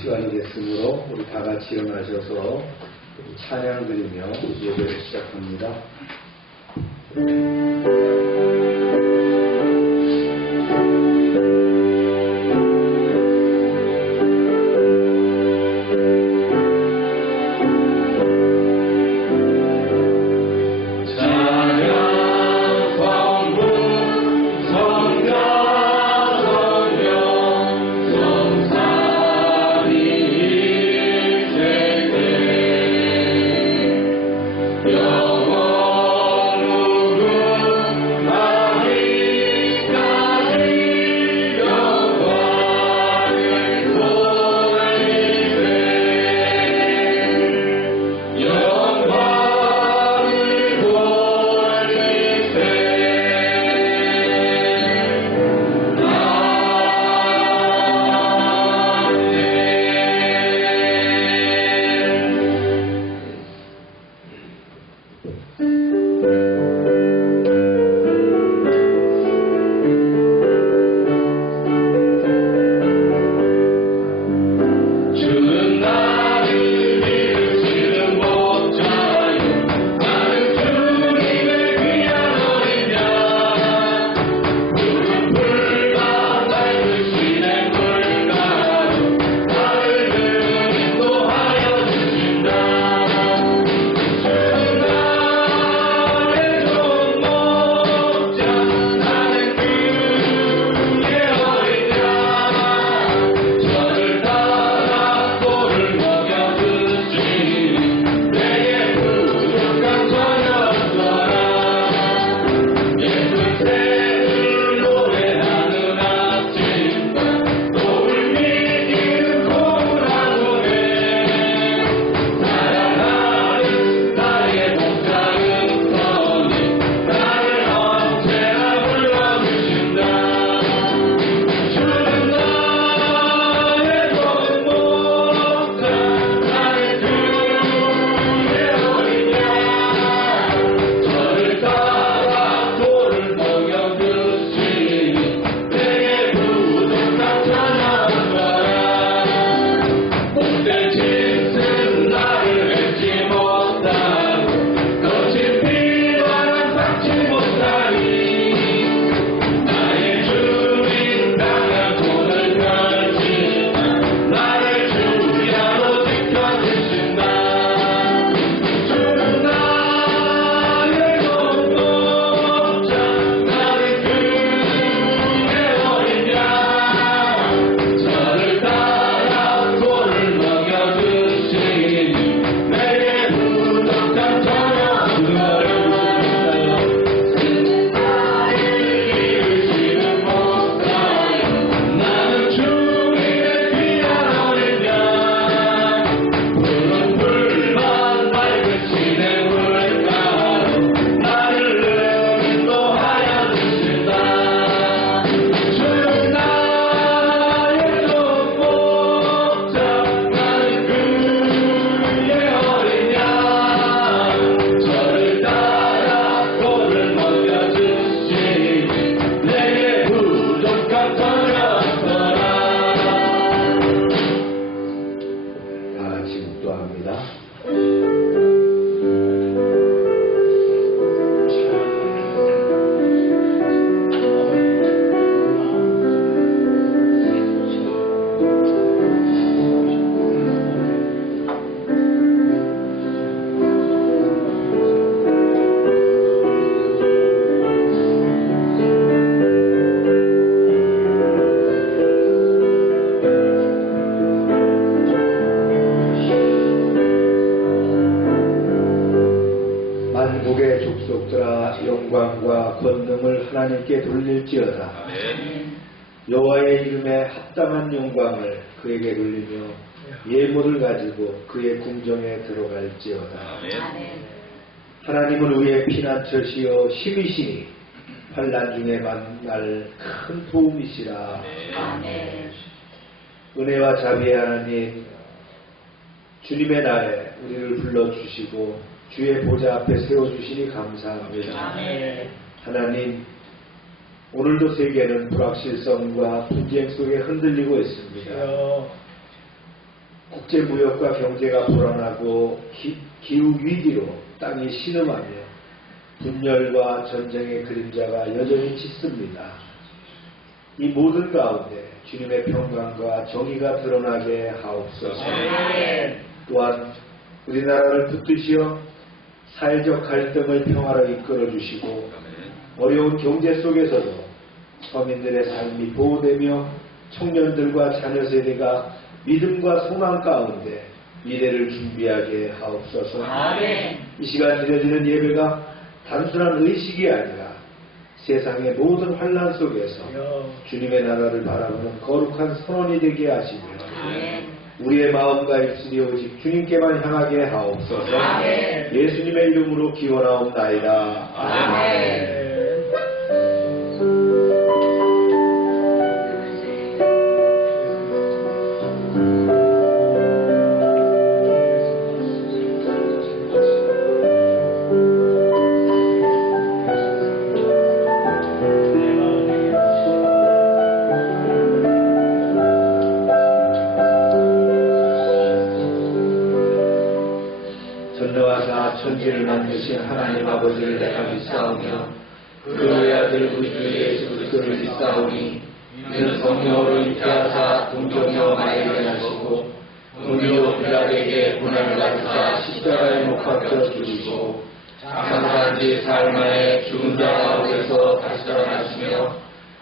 시간이 됐으므로 우리 다 같이 일어나셔서 찬양 드리며 예배를 시작합니다. 영광과 권능을 하나님께 돌릴지어다. 여호와의 이름에 합당한 영광을 그에게 돌리며 예물을 가지고 그의 궁정에 들어갈지어다. 하나님은 우리의 피난처시여 힘이시니 환난 중에 만날 큰 도움이시라. 은혜와 자비의 하나님, 주님의 날에 우리를 불러주시고 주의 보좌 앞에 세워주시니 감사합니다. 하나님, 오늘도 세계는 불확실성과 분쟁 속에 흔들리고 있습니다. 국제무역과 경제가 불안하고 기후 위기로 땅이 신음하며 분열과 전쟁의 그림자가 여전히 짙습니다. 이 모든 가운데 주님의 평강과 정의가 드러나게 하옵소서. 또한 우리나라를 붙드시어 사회적 갈등을 평화로 이끌어 주시고 어려운 경제 속에서도 서민들의 삶이 보호되며 청년들과 자녀 세대가 믿음과 소망 가운데 미래를 준비하게 하옵소서. 이 시간 드려지는 예배가 단순한 의식이 아니라 세상의 모든 환난 속에서 주님의 나라를 바라보는 거룩한 선언이 되게 하시며 우리의 마음과 입술이 오직 주님께만 향하게 하옵소서. 예수님의 이름으로 기원하옵나이다. 아멘. 천지를 만드신 하나님 아버지를 내가 믿사오며 그 외아들 우리 주 예수 그리스도를 믿사오니 이는 성령으로 잉태하사 동정녀 마리아를 하시고 본디오 빌라도에게 고난을 받으사 십자가에 못 박혀 죽으시고 장사한 지 사흘 만에 죽은 자 가운데서 다시 살아나시며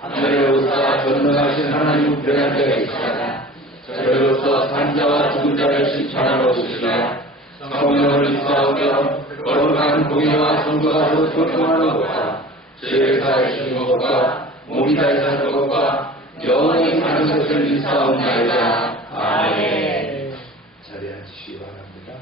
하늘에 오르사 전능하신 하나님 우편한 자가 계시다가 저희로서 산자와 죽은 자를 심판하러 오시리라. 성령을 믿사오며 거룩한 공의와 성도가로 교통하는 것과 죄를 사하시는 것과 몸이 다시 사는 것과 영원히 사는 것을 믿사옵나이다. 아멘. 자리에 앉으시기 바랍니다.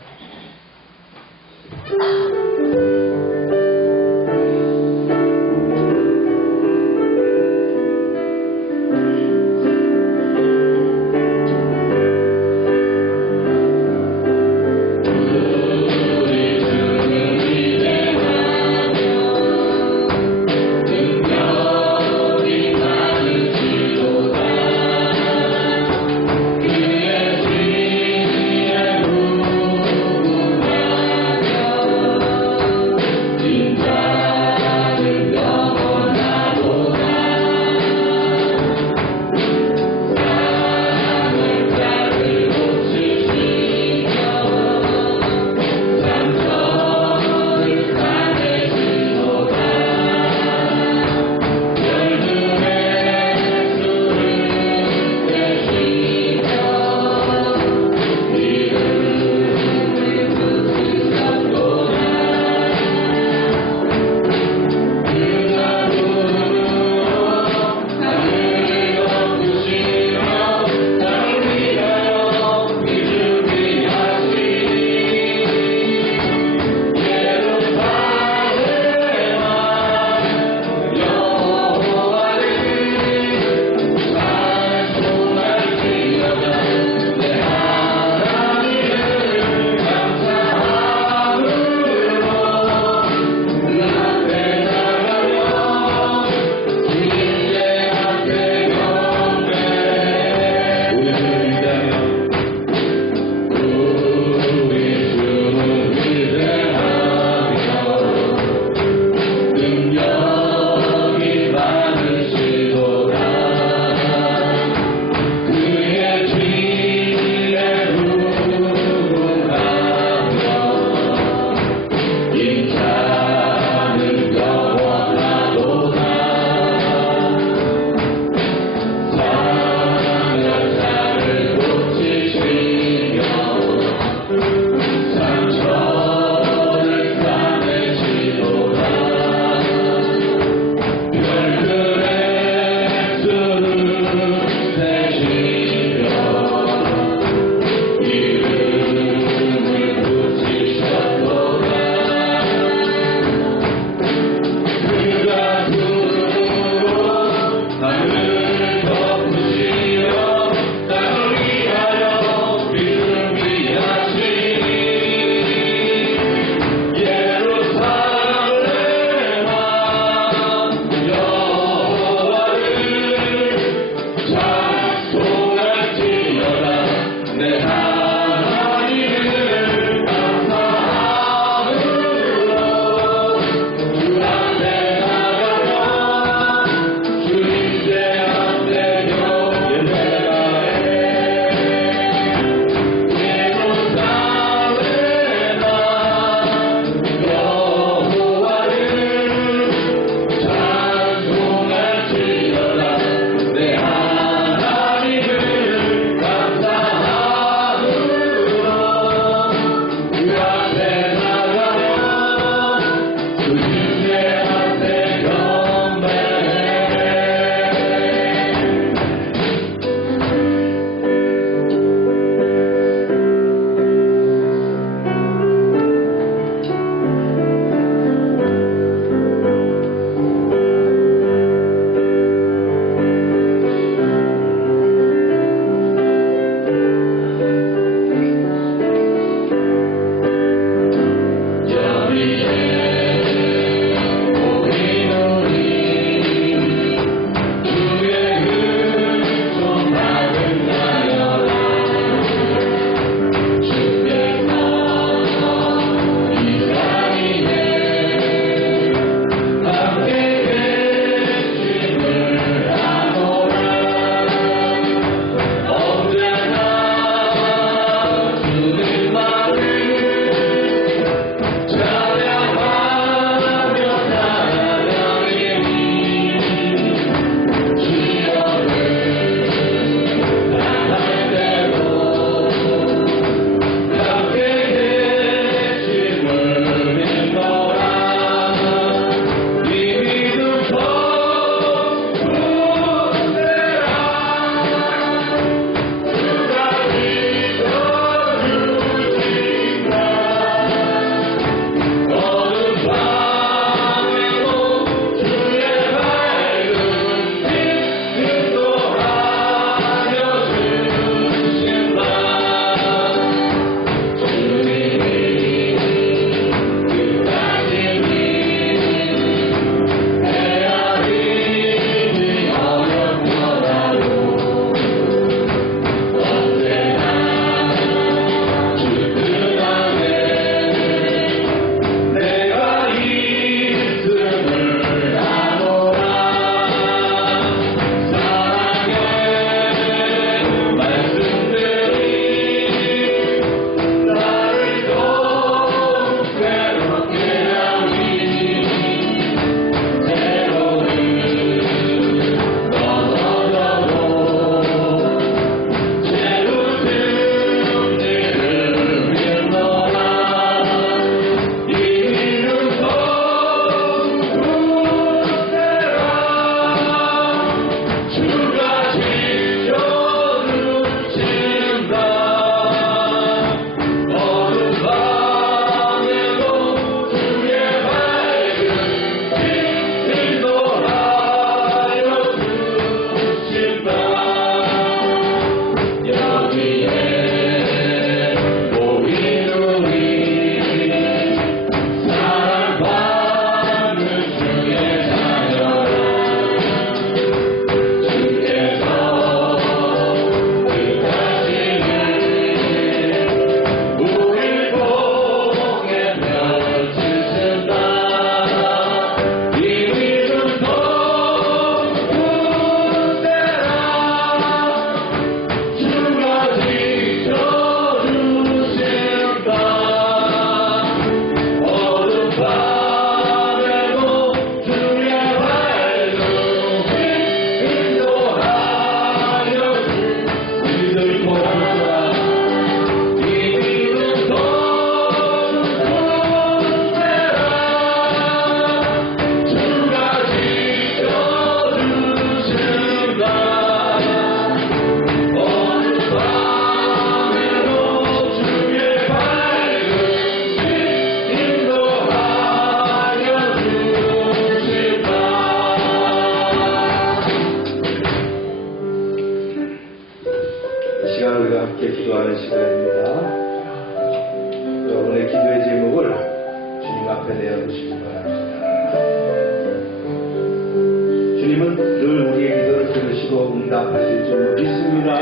응답하실 줄 믿습니다.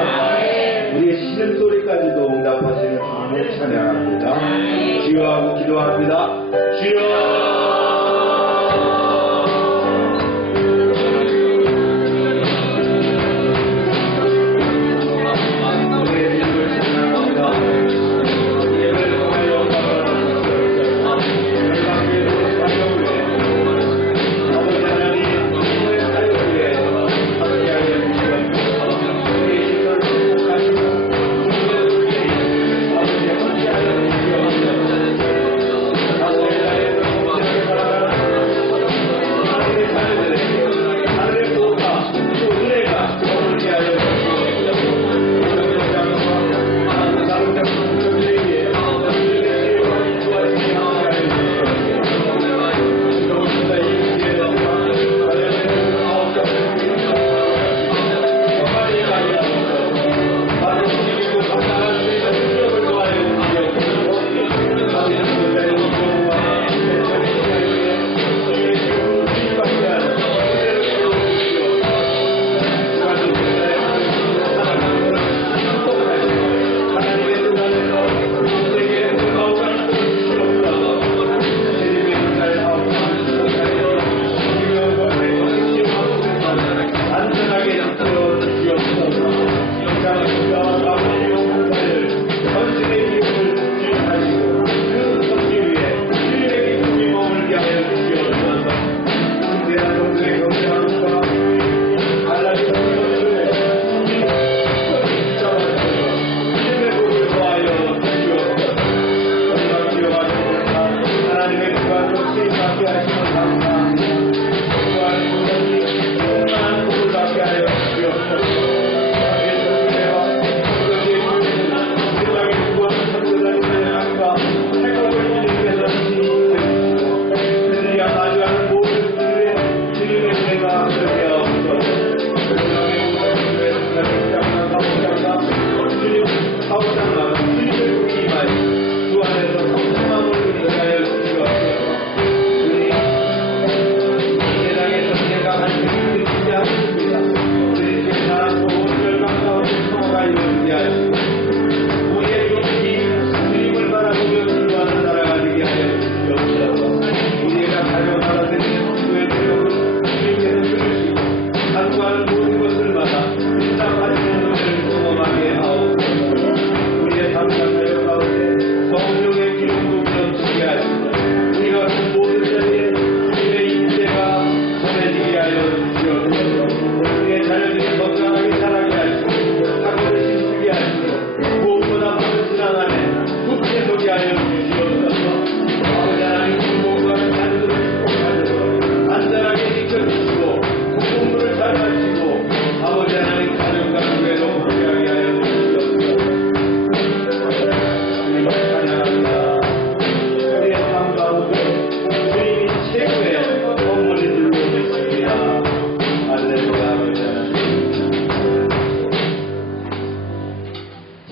우리의 신음소리까지도 응답하시는 주님을 찬양합니다. 주여 하고 기도합니다. 주여.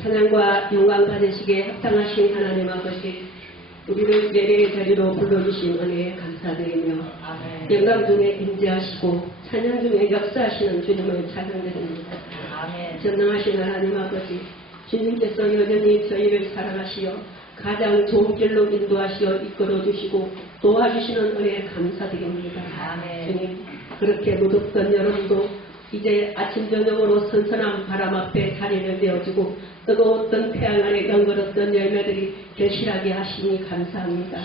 찬양과 영광 받으시기에 합당하신 하나님 아버지, 우리를 예배의 자리로 불러주신 은혜에 감사드리며 영광 중에 임재하시고 찬양 중에 역사하시는 주님을 찬양드립니다. 전능하신 하나님 아버지, 주님께서 여전히 저희를 사랑하시어 가장 좋은 길로 인도하시어 이끌어주시고 도와주시는 은혜에 감사드립니다. 주님, 그렇게 무덥던 여름도 이제 아침 저녁으로 선선한 바람 앞에 자리를 내어주고 뜨거웠던 태양 아래 연걸었던 열매들이 결실하게 하시니 감사합니다.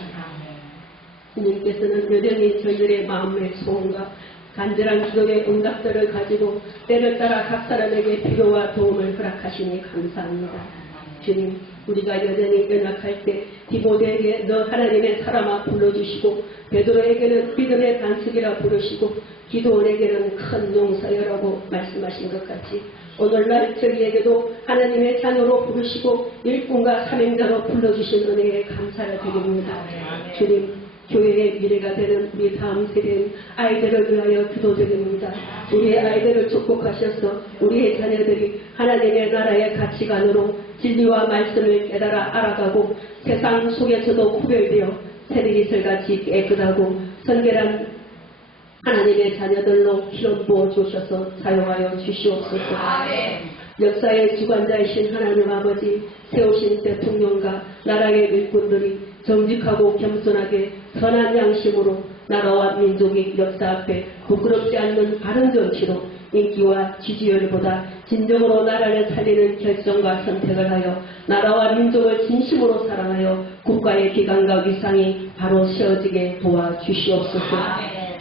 주님께서는 여전히 저희들의 마음의 소원과 간절한 기도의 응답들을 가지고 때를 따라 각 사람에게 필요와 도움을 허락하시니 감사합니다. 주님, 우리가 여전히 연약할 때 디모데에게 너 하나님의 사람아 불러주시고 베드로에게는 믿음의 반석이라 부르시고 기도원에게는 큰 용사여라고 말씀하신 것 같이 오늘날 저희에게도 하나님의 자녀로 부르시고 일꾼과 사명자로 불러주신 은혜에 감사를 드립니다. 주님, 교회의 미래가 되는 우리 다음 세대인 아이들을 위하여 기도드립니다. 우리의 아이들을 축복하셔서 우리의 자녀들이 하나님의 나라의 가치관으로 진리와 말씀을 깨달아 알아가고 세상 속에서도 구별되어 새들이슬같이 깨끗하고 선결한 하나님의 자녀들로 기름 부어 주셔서 사용하여 주시옵소서. 역사의 주관자이신 하나님 아버지, 세우신 대통령과 나라의 일꾼들이 정직하고 겸손하게 선한 양심으로 나라와 민족의 역사 앞에 부끄럽지 않는 바른 정치로 인기와 지지율보다 진정으로 나라를 살리는 결정과 선택을 하여 나라와 민족을 진심으로 사랑하여 국가의 기강과 위상이 바로 세워지게 도와주시옵소서.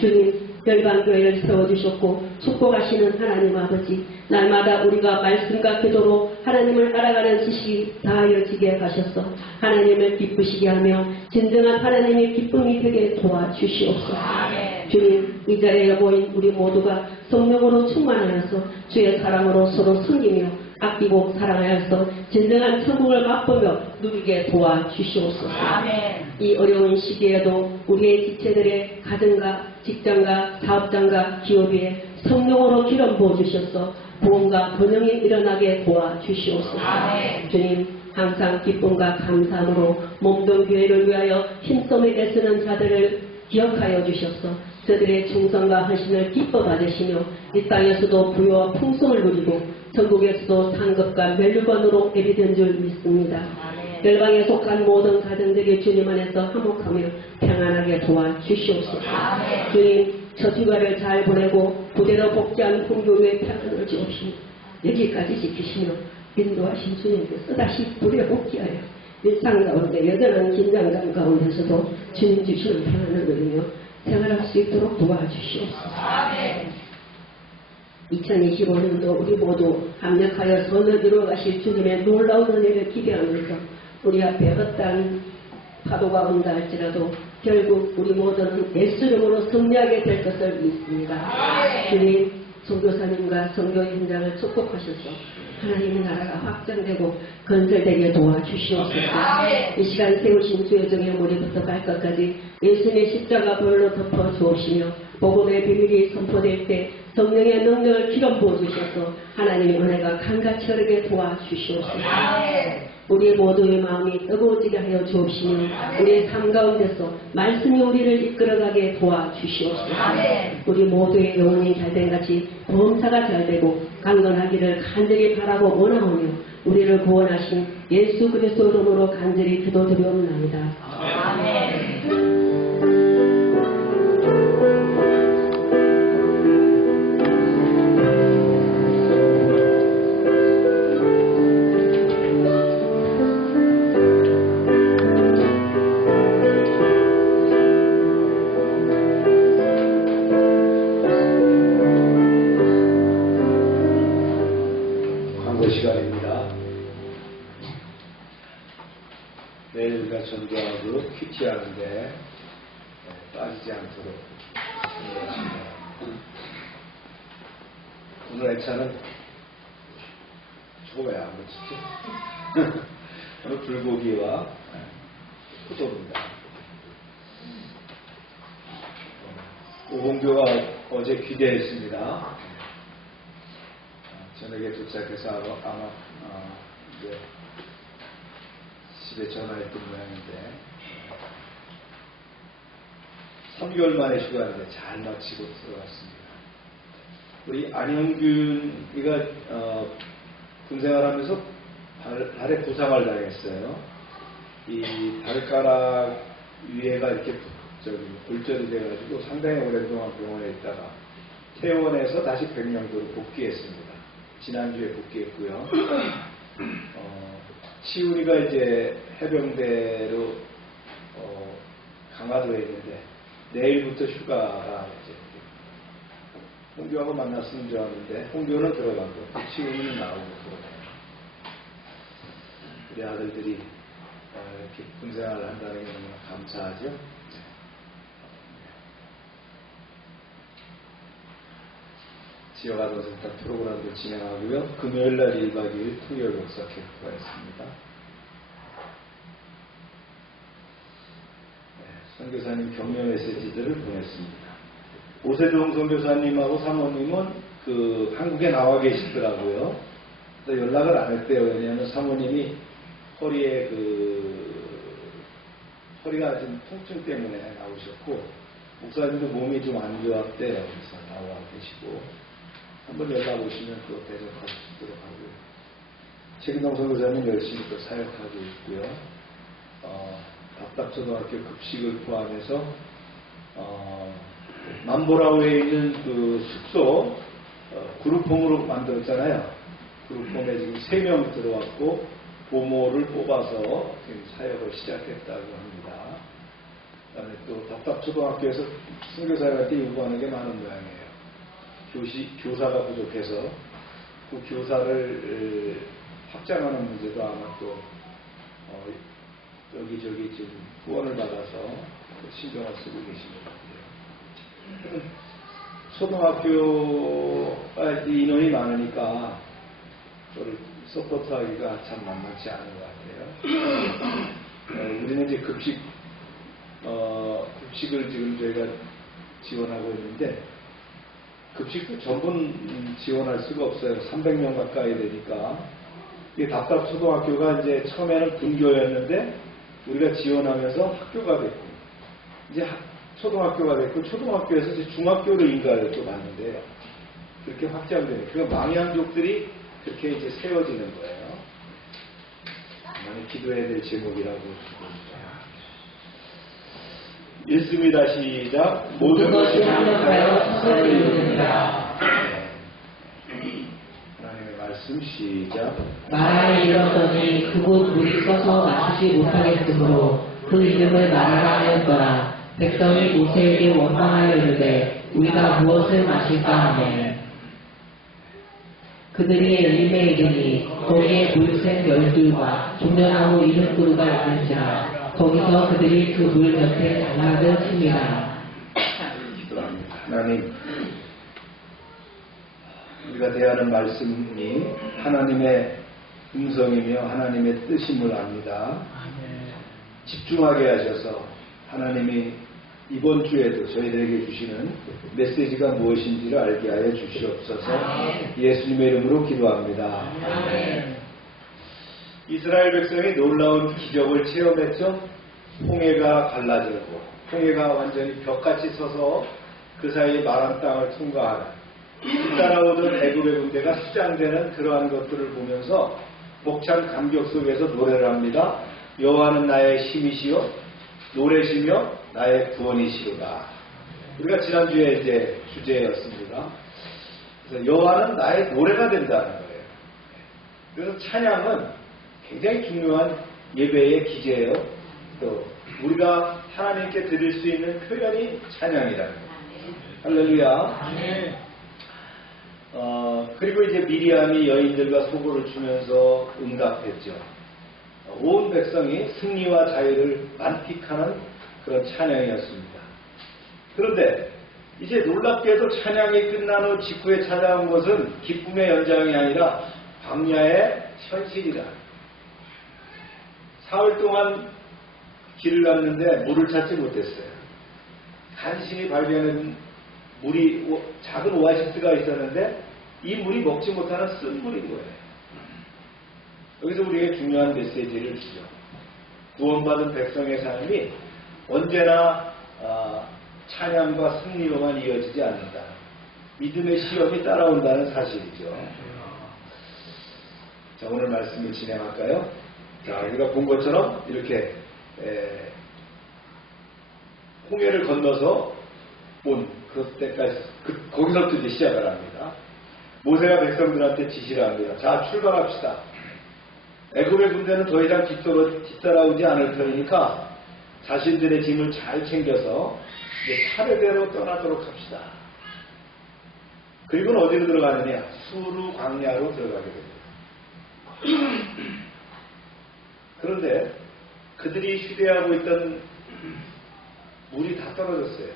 주님, 열방교회를 세워주셨고 축복하시는 하나님 아버지, 날마다 우리가 말씀과 기도로 하나님을 알아가는 지식이 다하여지게 하셔서 하나님을 기쁘시게 하며 진정한 하나님의 기쁨이 되게 도와주시옵소서. 주님, 이 자리에 모인 우리 모두가 성령으로 충만하여서 주의 사랑으로 서로 섬기며 아끼고 사랑하여서 진정한 천국을 맛보며 누리게 도와주시옵소서. 이 어려운 시기에도 우리의 지체들의 가정과 직장과 사업장과 기업에 성령으로 기름 부어주셔서 부흥과 번영이 일어나게 도와주시옵소서. 주님, 항상 기쁨과 감사함으로 몸동 교회를 위하여 힘쓰며 애쓰는 자들을 기억하여 주셔서 저들의 충성과 헌신을 기뻐 받으시며 이 땅에서도 부유와 풍성을 누리고 전국에서도 상급과 멸류관으로 예비된 줄 믿습니다. 열방에 속한 모든 가정들이 주님 안에서 화목하며 평안하게 도와주시옵소서. 주님, 저 주가를 잘 보내고 부대로 복귀한 훈교의 평안을 주옵시며 여기까지 지키시며 인도하신 주님께서 다시 부대로 복귀하여 일상 가운데 여전한 긴장감 가운데서도 주님 주시는 평안을 누리며 생활할 수 있도록 도와주시옵소서. 2025년도 우리 모두 합력하여 선을 이루어가실 주님의 놀라운 은혜를 기대하면서 우리 앞에 어떠한 파도가 온다 할지라도 결국 우리 모두는 예수 이름으로 승리하게 될 것을 믿습니다. 주님, 선교사님과 선교 현장을 축복하셔서 하나님의 나라가 확장되고 건설되게 도와주시옵소서. 이 시간 세우신 주의 정의 머리부터 발끝까지 예수님의 십자가 보혈로 덮어 주옵시며 복음의 비밀이 선포될 때 성령의 능력을 기름 부어주셔서 하나님의 은혜가 강같이 흐르게 도와주시옵소서. 우리 모두의 마음이 뜨거워지게 하여 주옵시며 우리의 삶 가운데서 말씀이 우리를 이끌어가게 도와주시옵소서. 우리 모두의 영혼이 잘된 같이 범사가 잘되고 강건하기를 간절히 바라고 원하오며 우리를 구원하신 예수 그리스도 이름으로 간절히 기도드리옵나이다. 아멘. 시간입니다. 내일 우리가 전도하고 퀴즈하는데 빠지지 않도록 준비하십니다. 오늘 애차는 저거 왜 안 붙이지? 오늘 불고기와 포도입니다. 오봉교가 어제 귀대했습니다. 저녁에 도착해서 아마 이제 집에 전화했던 모양인데 3개월 만에 휴가인데 잘 마치고 들어갔습니다. 우리 안영균이가 군생활하면서 발에 부상을 당했어요. 이 발가락 위에가 이렇게 골절이 돼가지고 상당히 오랫동안 병원에 있다가 퇴원해서 다시 백령도로 복귀했습니다. 지난주에 복귀했고요. 시우리가 이제 해병대로 강화도에 있는데 내일부터 휴가라 이제 홍교하고 만났으면 좋았는데 홍교는 들어가고 시우리는 나오고 그러네요. 우리 아들들이 이렇게 군생활을 한다는 게 너무나 감사하죠. 지역아동센터 프로그램도 진행하고요. 금요일날 1박 2일 토요일 역사 캠프가 있습니다. 선교사님 격려 메시지들을 보냈습니다. 오세종 선교사님하고 사모님은 한국에 나와 계시더라고요. 연락을 안 했대요. 왜냐하면 사모님이 허리에 허리가 좀 통증 때문에 나오셨고 목사님도 몸이 좀 안 좋았대요. 그래서 나와 계시고 한번 연락 오시면 또 대접할 수 있도록 하고요. 최근동 선교사님 열심히 또 사역하고 있고요. 답답초등학교 급식을 포함해서 만보라우에 있는 그 숙소 그룹홈으로 만들었잖아요. 그룹홈에 지금 3명 들어왔고 부모를 뽑아서 지금 사역을 시작했다고 합니다. 그다음에 또 답답초등학교에서 선교사들한테 요구하는 게 많은 모양이에요. 교사가 부족해서 그 교사를 확장하는 문제도 아마 또 여기저기 지금 후원을 받아서 신경을 쓰고 계신 것 같아요. 초등학교가 인원이 많으니까 저를 서포트하기가 참 만만치 않은 것 같아요. 우리는 이제 급식을 지금 저희가 지원하고 있는데 급식도 전부 지원할 수가 없어요. 300명 가까이 되니까. 이게 답답초등학교가 이제 처음에는 분교였는데 우리가 지원하면서 학교가 됐고 이제 초등학교가 됐고 초등학교에서 이제 중학교로 인가를 또 받는데요. 그렇게 확장되는 그러니까 망향족들이 그렇게 이제 세워지는 거예요. 많이 기도해야 될 제목이라고 봅니다. 읽습니다. 시작. 모든 것이 합력하여 서로를 이루느니라. 하나님의 말씀 시작. 말을 잃었더니 그곳 물이 써서 맞추지 못하겠으므로 그 이름을 말하라 하였더라. 백성이 모세에게 원망하여 이르되 우리가 무엇을 마실까 하매 그들이 엘림에 이르니 거기에 물샘 12과 종려나무 70그루가 있는지라 거기서 그들이 그 물 곁에 장막을 칩니다. 기도합니다. 하나님, 우리가 대하는 말씀이 하나님의 음성이며 하나님의 뜻임을 압니다. 집중하게 하셔서 하나님이 이번 주에도 저희들에게 주시는 메시지가 무엇인지를 알게 하여 주시옵소서. 예수님의 이름으로 기도합니다. 이스라엘 백성이 놀라운 기적을 체험했죠. 홍해가 갈라지고 홍해가 완전히 벽같이 서서 그 사이에 마른 땅을 통과하는 따라오던 애굽의 군대가 수장되는 그러한 것들을 보면서 벅찬 감격 속에서 노래를 합니다. 여호와는 나의 힘이시요 노래시며 나의 구원이시로다. 우리가 지난주에 이제 주제였습니다. 그래서 여호와는 나의 노래가 된다는 거예요. 그래서 찬양은 굉장히 중요한 예배의 기제예요. 또 우리가 하나님께 드릴 수 있는 표현이 찬양이라는 거예요. 할렐루야. 그리고 이제 미리암이 여인들과 소고를 추면서 응답했죠. 온 백성이 승리와 자유를 만끽하는 그런 찬양이었습니다. 그런데 이제 놀랍게도 찬양이 끝난 후 직후에 찾아온 것은 기쁨의 연장이 아니라 광야의 현실이다. 사흘 동안 길을 갔는데 물을 찾지 못했어요. 간신히 발견한 물이 작은 오아시스가 있었는데 이 물이 먹지 못하는 쓴 물인 거예요. 여기서 우리에게 중요한 메시지를 주죠. 구원받은 백성의 삶이 언제나 찬양과 승리로만 이어지지 않는다. 믿음의 시험이 따라온다는 사실이죠. 자, 오늘 말씀을 진행할까요? 자, 우리가 본 것처럼 이렇게 홍해를 건너서 온 그때까지 거기서부터 이제 시작을 합니다. 모세가 백성들한테 지시를 합니다. 자, 출발합시다. 애굽의 군대는 더 이상 뒤따라오지 않을 터이니까 자신들의 짐을 잘 챙겨서 이제 차례대로 떠나도록 합시다. 그리고는 어디로 들어가느냐? 수르 광야로 들어가게 됩니다. 그런데 그들이 휴대하고 있던 물이 다 떨어졌어요.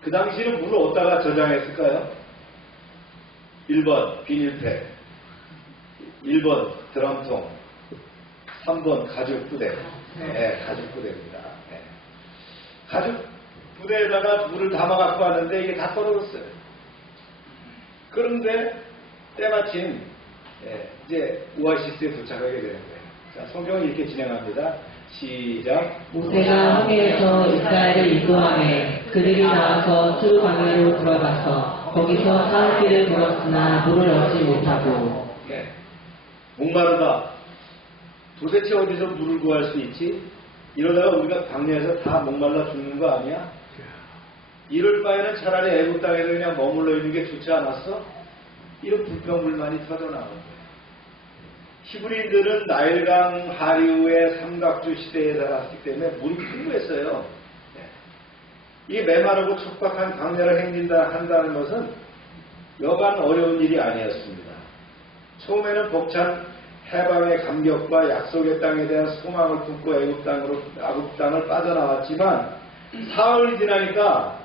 그 당시에는 물을 어디다가 저장했을까요? 1번 비닐팩, 1번 드럼통, 3번 가죽 부대. 네, 가죽 부대입니다. 네. 가죽 부대에다가 물을 담아 갖고 왔는데 이게 다 떨어졌어요. 그런데 때마침 이제 오아시스에 도착하게 되는 거예요. 자, 성경은 이렇게 진행합니다. 시작. 모세가 홍해에서 이스라엘을 인도하매 그들이 나와서 수 광야로 들어가서 거기서 사흘길을 걸었으나 물을 얻지 못하고. 네. 목마르다. 도대체 어디서 물을 구할 수 있지? 이러다가 우리가 광야에서 다 목말라 죽는 거 아니야? 이럴 바에는 차라리 애국 땅에서 그냥 머물러 있는 게 좋지 않았어? 이런 불평불만이 터져나온 거예요. 히브리인들은 나일강 하류의 삼각주 시대에 살았기 때문에 물이 풍부했어요. 이게 메마르고 척박한 광야를 한다는 것은 여간 어려운 일이 아니었습니다. 처음에는 벅찬 해방의 감격과 약속의 땅에 대한 소망을 품고 애국 땅을 빠져나왔지만 사흘이 지나니까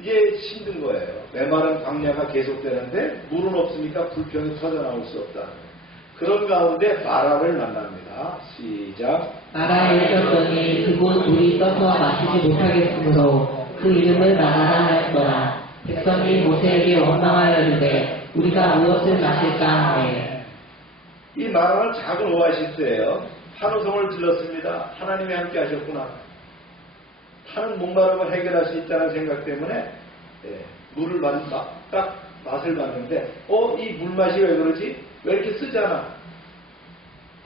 이게 힘든 거예요. 메마른 광야가 계속되는데 물은 없으니까 불평이 터져나올 수 없다. 그런 가운데 마라를 만납니다. 시작. 마라에 이르렀더니 그곳 물이 떠서 마시지 못하겠으므로 그 이름을 마라라 하였더라. 백성이 모세에게 원망하여 이르되 우리가 무엇을 마실까 하매. 이 마라는 작은 오아시스예요. 한호성을 질렀습니다. 하나님이 함께 하셨구나. 타는 목마름을 해결할 수 있다는 생각 때문에 물을 딱 맛을 봤는데 이 물맛이 왜 그러지? 왜 이렇게 쓰잖아?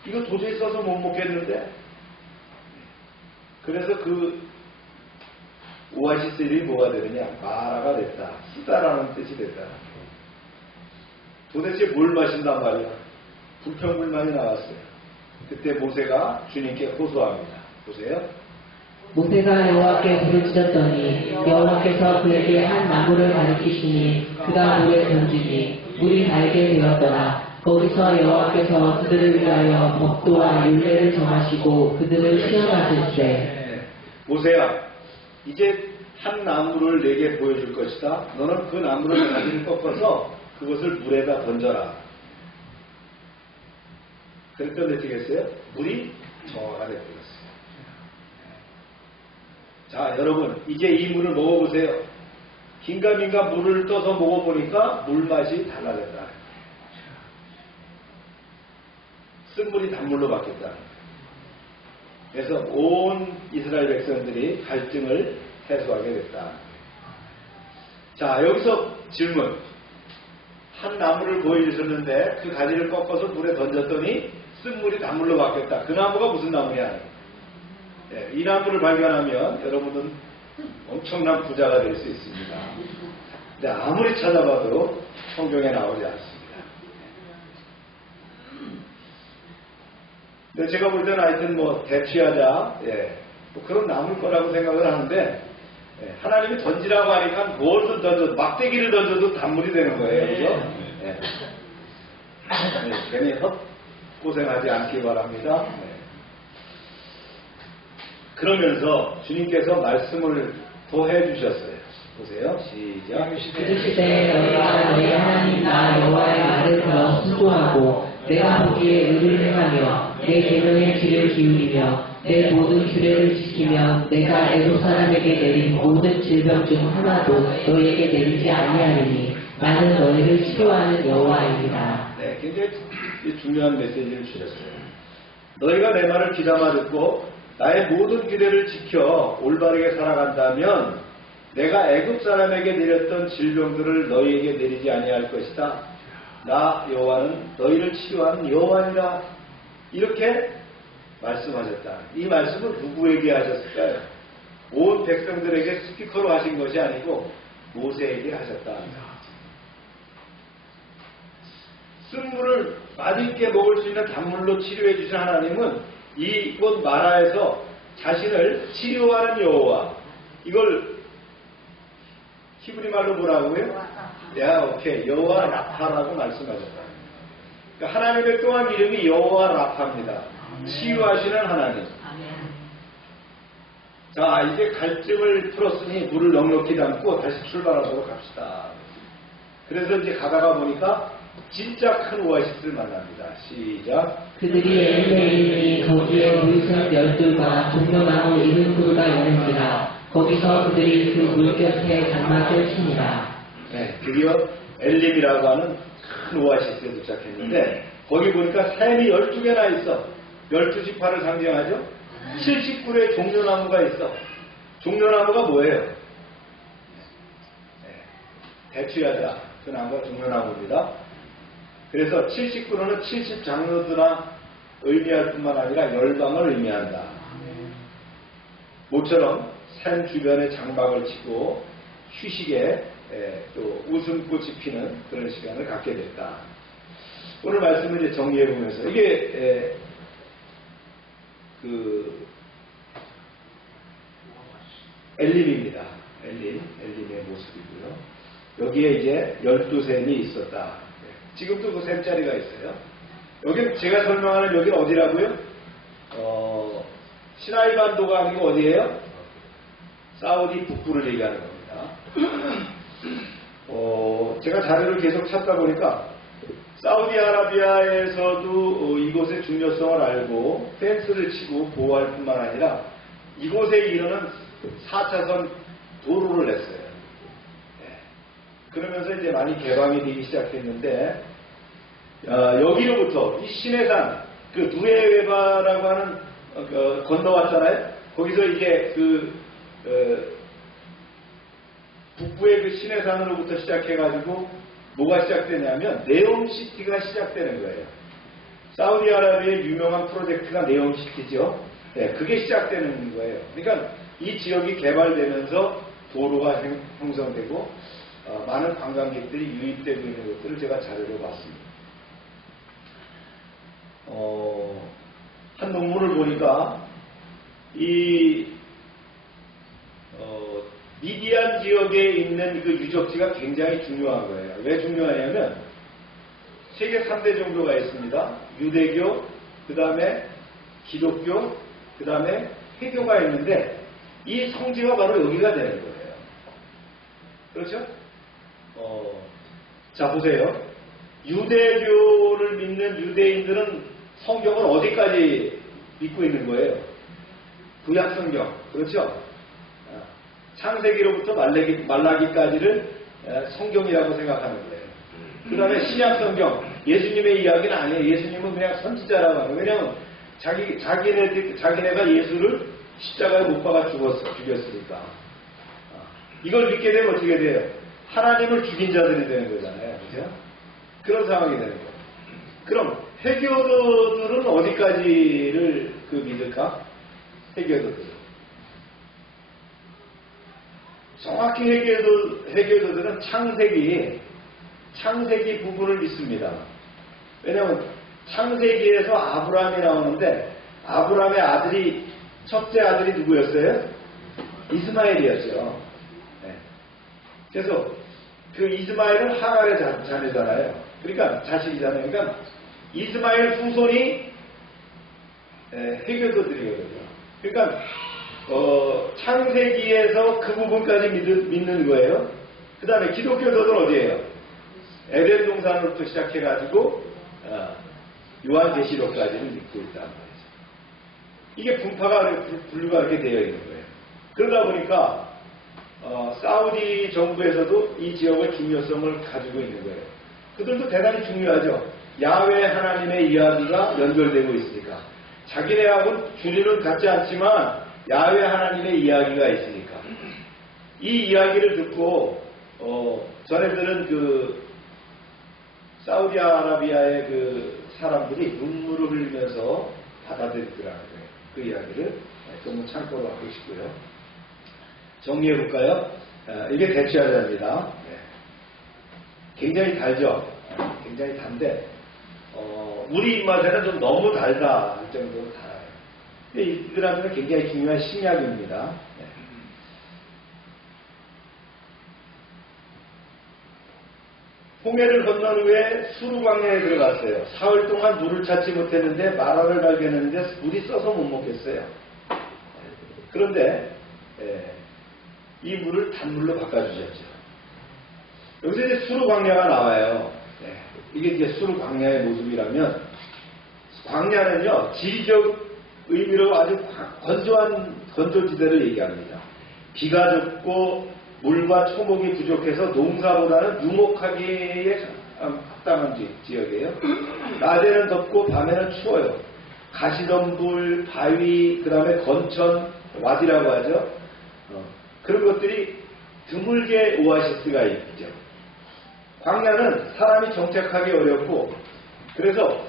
이거 도저히 써서 못 먹겠는데? 그래서 그 오아시스 이름이 뭐가 되느냐? 마라가 됐다. 쓰다라는 뜻이 됐다. 도대체 뭘 마신단 말이야? 불평불만이 나왔어요. 그때 모세가 주님께 호소합니다. 보세요. 모세가 여호와께 부르짖었더니 여호와께서 그에게 한 나무를 가리키시니 그가 물에 던지니 물이 달게 되었더라. 거기서 여호와께서 그들을 위하여 법도와 율례를 정하시고 그들을 시험하실세. 모세야, 이제 한 나무를 내게 보여줄 것이다. 너는 그 나무를 가지를 꺾어서 그것을 물에다 던져라. 그랬더니 어떻게 했어요? 물이 정화가 되었어요. 자, 여러분, 이제 이 물을 먹어보세요. 긴가민가 물을 떠서 먹어보니까 물맛이 달라졌다. 쓴물이 단물로 바뀌었다. 그래서 온 이스라엘 백성들이 갈증을 해소하게 됐다. 자, 여기서 질문. 한 나무를 보여주셨는데 그 가지를 꺾어서 물에 던졌더니 쓴물이 단물로 바뀌었다. 그 나무가 무슨 나무냐? 이 나무를 발견하면 여러분은 엄청난 부자가 될 수 있습니다. 근데 아무리 찾아봐도 성경에 나오지 않습니다. 근데 제가 볼 때는 하여튼 대취하자, 뭐 그런 나무일 거라고 생각을 하는데, 하나님이 던지라고 하니까 뭘든 던져도, 막대기를 던져도 단물이 되는 거예요. 그죠? 괜히 헛고생하지 않기 바랍니다. 그러면서 주님께서 말씀을 더 해주셨어요. 보세요. 시작. 이르시되 너희가 너희 하나님 나 여호와의 말을 들어 순종하고 내가 보기에 의를 행하며 내 계명의 귀를 기울이며 내 모든 규례를 지키며 내가 애굽 사람에게 내린 모든 질병 중 하나도 너희에게 내리지 아니하리니 나는 너희를 치료하는 여호와입니다. 네, 굉장히 중요한 메시지를 주셨어요. 너희가 내 말을 귀담아 듣고 나의 모든 규례를 지켜 올바르게 살아간다면 내가 애굽 사람에게 내렸던 질병들을 너희에게 내리지 아니할 것이다. 나 여호와는 너희를 치료하는 여호와니라. 이렇게 말씀하셨다. 이 말씀은 누구에게 하셨을까요? 온 백성들에게 스피커로 하신 것이 아니고 모세에게 하셨다. 쓴물을 맛있게 먹을 수 있는 단물로 치료해 주신 하나님은 이곳 마라에서 자신을 치료하는 여호와, 이걸 히브리 말로 뭐라고요? 오케이. 여호와 라파라고 말씀하셨다. 그러니까 하나님의 또 한 이름이 여호와 라파입니다. 치유하시는 하나님. 자, 이제 갈증을 풀었으니 물을 넉넉히 담고 다시 출발하도록 합시다. 그래서 이제 가다가 보니까 진짜 큰 오아시스를 만납니다. 시작. 그들이 엘리에 이르니 거기에 물샘 12과 종려나무 70그루가 있는지라 거기서 그들이 그 물곁에 장막을 치니라. 네, 드디어 엘림이라고 하는 큰 오아시스에 도착했는데 거기 보니까 샘이 12개나 있어. 12지파를 상징하죠. 70그루의 종려나무가 있어. 종려나무가 뭐예요? 대추야자, 그 나무가 종려나무입니다. 그래서 70그루는 70장로들아 의미할 뿐만 아니라 열방을 의미한다. 모처럼 산 주변에 장박을 치고 휴식에 또 웃음꽃이 피는 그런 시간을 갖게 됐다. 오늘 말씀을 이제 정리해 보면서 이게 그 엘림입니다. 엘림의 모습이고요. 여기에 이제 12샘이 있었다. 지금도 그 샘자리가 있어요. 여기 제가 설명하는 여기 어디라고요? 시나이 반도가 아니고 어디예요? 사우디 북부를 얘기하는 겁니다. 제가 자료를 계속 찾다 보니까 사우디아라비아에서도 이곳의 중요성을 알고 펜스를 치고 보호할 뿐만 아니라 이곳에 이르는 4차선 도로를 냈어요. 그러면서 이제 많이 개방이 되기 시작했는데 여기로부터 이 시내산 그 누에베바라고 하는 건너왔잖아요. 거기서 이게 북부의 그 시내산으로부터 시작해가지고 뭐가 시작되냐면 네옴시티가 시작되는 거예요. 사우디아라비아의 유명한 프로젝트가 네옴시티죠. 그게 시작되는 거예요. 그러니까 이 지역이 개발되면서 도로가 형성되고 많은 관광객들이 유입되고 있는 것들을 제가 자료로 봤습니다. 한 논문을 보니까 이 미디안 지역에 있는 그 유적지가 굉장히 중요한 거예요. 왜 중요하냐면 세계 3대 종교가 있습니다. 유대교, 그 다음에 기독교, 그 다음에 회교가 있는데 이 성지가 바로 여기가 되는 거예요. 그렇죠? 자 보세요. 유대교를 믿는 유대인들은 성경을 어디까지 믿고 있는 거예요? 구약성경. 그렇죠? 창세기로부터 말라기까지를 성경이라고 생각하는 거예요. 그 다음에 신약성경. 예수님의 이야기는 아니에요. 예수님은 그냥 선지자라고 하는 거예요. 왜냐하면 자기네가 예수를 십자가에 못 박아 죽였으니까. 이걸 믿게 되면 어떻게 돼요? 하나님을 죽인 자들이 되는 거잖아요. 그죠? 그런 상황이 되는 거예요. 그럼 회교도들은 어디까지를 믿을까? 회교도들. 정확히 회교도들은 창세기 부분을 믿습니다. 왜냐하면 창세기에서 아브라함이 나오는데 아브라함의 첫째 아들이 누구였어요? 이스마엘이었죠. 그래서 그 이스마엘은 하갈의 자녀잖아요. 그러니까 자식이잖아요. 그러니까 이스마엘 후손이 회교도들이거든요. 그러니까 창세기에서 그 부분까지 믿는 거예요. 그 다음에 기독교도는 어디예요? 에덴 동산으로부터 시작해가지고 요한계시록까지는 믿고 있다는 거예요. 이게 분류가 이렇게 되어 있는 거예요. 그러다 보니까 사우디 정부에서도 이 지역의 중요성을 가지고 있는 거예요. 그들도 대단히 중요하죠. 야훼 하나님의 이야기가 연결되고 있으니까. 자기네하고는 주류는 같지 않지만 야훼 하나님의 이야기가 있으니까. 이 이야기를 듣고 전에들은 그 사우디아라비아의 그 사람들이 눈물을 흘리면서 받아들이더라는 거예요. 그 이야기를 좀 참고로 하고 싶고요. 정리해 볼까요? 이게 대추야자입니다. 굉장히 달죠? 굉장히 단데 우리 입맛에는 좀 너무 달다 할 정도로 달아요. 근데 이들한테는 굉장히 중요한 신약입니다. 홍해를 건넌 후에 수루 광야에 들어갔어요. 사흘 동안 물을 찾지 못했는데 마라를 발견했는데 물이 써서 못 먹겠어요. 그런데 이 물을 단물로 바꿔주셨죠. 여기서 이제 수루 광야가 나와요. 이게 이제 수루 광야의 모습이라면 광야는요 지리적 의미로 아주 건조한 건조지대를 얘기합니다. 비가 적고 물과 초목이 부족해서 농사보다는 유목하기에 합당한 지역이에요. 낮에는 덥고 밤에는 추워요. 가시덤불, 바위, 그 다음에 건천, 와디라고 하죠. 그런 것들이 드물게 오아시스가 있죠. 광야는 사람이 정착하기 어렵고, 그래서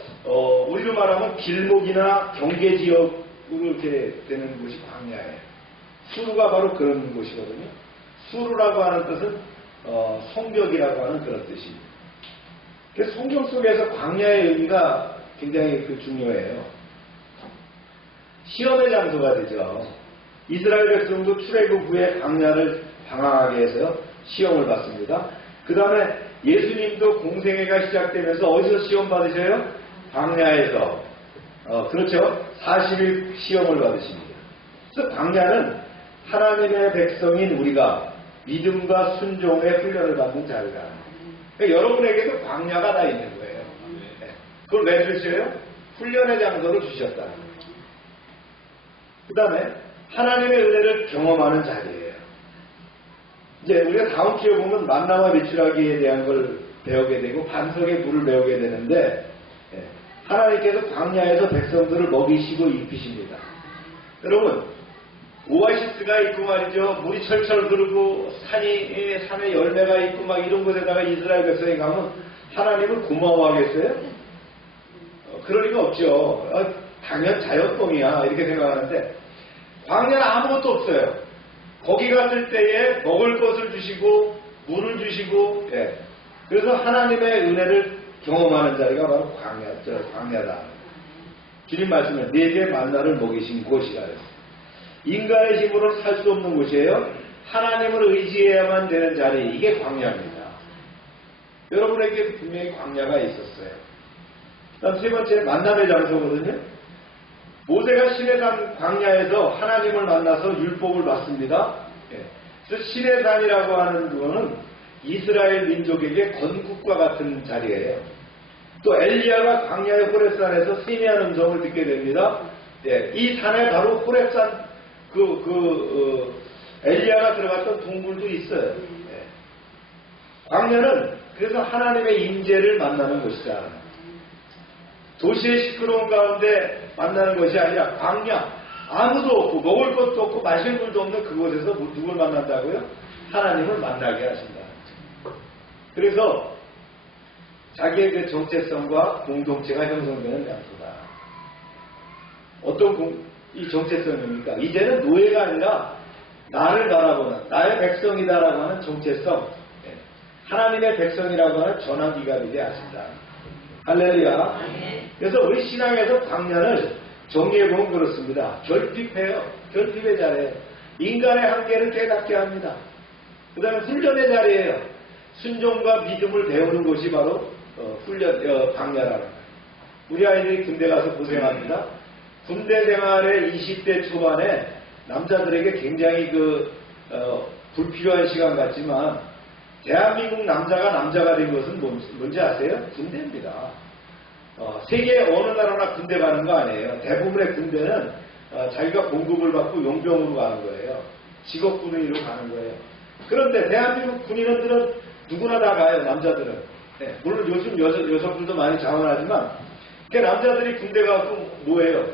우리로 말하면 길목이나 경계지역으로 이렇게 되는 곳이 광야예요. 수루가 바로 그런 곳이거든요. 수루라고 하는 뜻은 성벽이라고 하는 그런 뜻입니다. 그래서 성경 속에서 광야의 의미가 굉장히 중요해요. 시험의 장소가 되죠. 이스라엘 백성도 출애굽 후에 광야를 방황하게 해서 시험을 받습니다. 그 다음에 예수님도 공생애가 시작되면서 어디서 시험 받으셔요? 광야에서. 그렇죠. 40일 시험을 받으십니다. 그래서 광야는 하나님의 백성인 우리가 믿음과 순종의 훈련을 받는 자리다. 그러니까 여러분에게도 광야가 다 있는 거예요. 그걸 왜 주셔요? 훈련의 장소로 주셨다는 거예요. 그 다음에 하나님의 은혜를 경험하는 자리예요. 이제 우리가 다음 주에 보면 만나와 미추라기에 대한 걸 배우게 되고 반석의 물을 배우게 되는데, 하나님께서 광야에서 백성들을 먹이시고 입히십니다. 여러분, 오아시스가 있고 말이죠. 물이 철철 흐르고 산에 열매가 있고 막 이런 곳에다가 이스라엘 백성이 가면 하나님은 고마워하겠어요? 그럴 리가 없죠. 당연 자연동이야 이렇게 생각하는데, 광야는 아무것도 없어요. 거기 갔을 때에 먹을 것을 주시고 물을 주시고, 그래서 하나님의 은혜를 경험하는 자리가 바로 광야다. 주님 말씀은 내게 만나를 먹이신 곳이라 했어요. 인간의 힘으로는 살 수 없는 곳이에요. 하나님을 의지해야만 되는 자리, 이게 광야입니다. 여러분에게 분명히 광야가 있었어요. 다음 세 번째, 만남의 장소거든요. 모세가 시내산 광야에서 하나님을 만나서 율법을 받습니다. 그래서 시내산이라고 하는 그거는 이스라엘 민족에게 건국과 같은 자리예요. 또 엘리야가 광야의 호렙산에서 세미한 음성을 듣게 됩니다. 이 산에 바로 호렙산 엘리야가 들어갔던 동굴도 있어요. 광야는 그래서 하나님의 임재를 만나는 곳이다. 도시의 시끄러운 가운데 만나는 것이 아니라 광야, 아무도 없고 먹을 것도 없고 마실 물도 없는 그곳에서 누굴 만난다고요? 하나님을 만나게 하신다. 그래서 자기의 그 정체성과 공동체가 형성되는 장소다. 어떤 이 정체성입니까? 이제는 노예가 아니라 나를 바라보는, 나의 백성이다라고 하는 정체성, 하나님의 백성이라고 하는 전환기가 되게 하신다. 할렐루야. 그래서 우리 신앙에서 광야를 정리해보면 그렇습니다. 결핍해요. 결핍의 자리예요. 인간의 한계를 깨닫게 합니다. 그 다음에 훈련의 자리예요. 순종과 믿음을 배우는 곳이 바로 광야라는 거예요. 우리 아이들이 군대 가서 고생합니다. 군대 생활의 20대 초반에 남자들에게 굉장히 불필요한 시간 같지만, 대한민국 남자가 된 것은 뭔지 아세요? 군대입니다. 세계 어느 나라나 군대 가는 거 아니에요. 대부분의 군대는 자기가 공급을 받고 용병으로 가는 거예요. 직업군인으로 가는 거예요. 그런데 대한민국 군인들은 누구나 다 가요. 남자들은. 물론 요즘 여성들도 많이 자원하지만, 그 남자들이 군대 가고 뭐예요?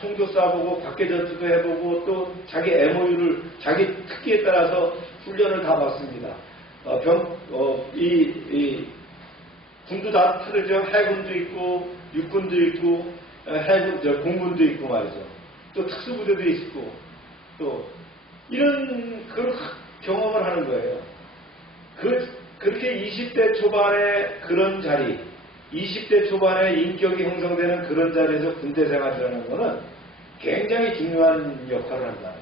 총도 쏴보고 밖에 전투도 해보고 또 자기 MOU를 자기 특기에 따라서 훈련을 다 받습니다. 군도 다 틀어져. 해군도 있고 육군도 있고 공군도 있고 말이죠. 또 특수부대도 있고 또 이런 그런 경험을 하는 거예요. 그렇게 20대 초반에 그런 자리, 20대 초반에 인격이 형성되는 그런 자리에서 군대 생활이라는 것은 굉장히 중요한 역할을 한다.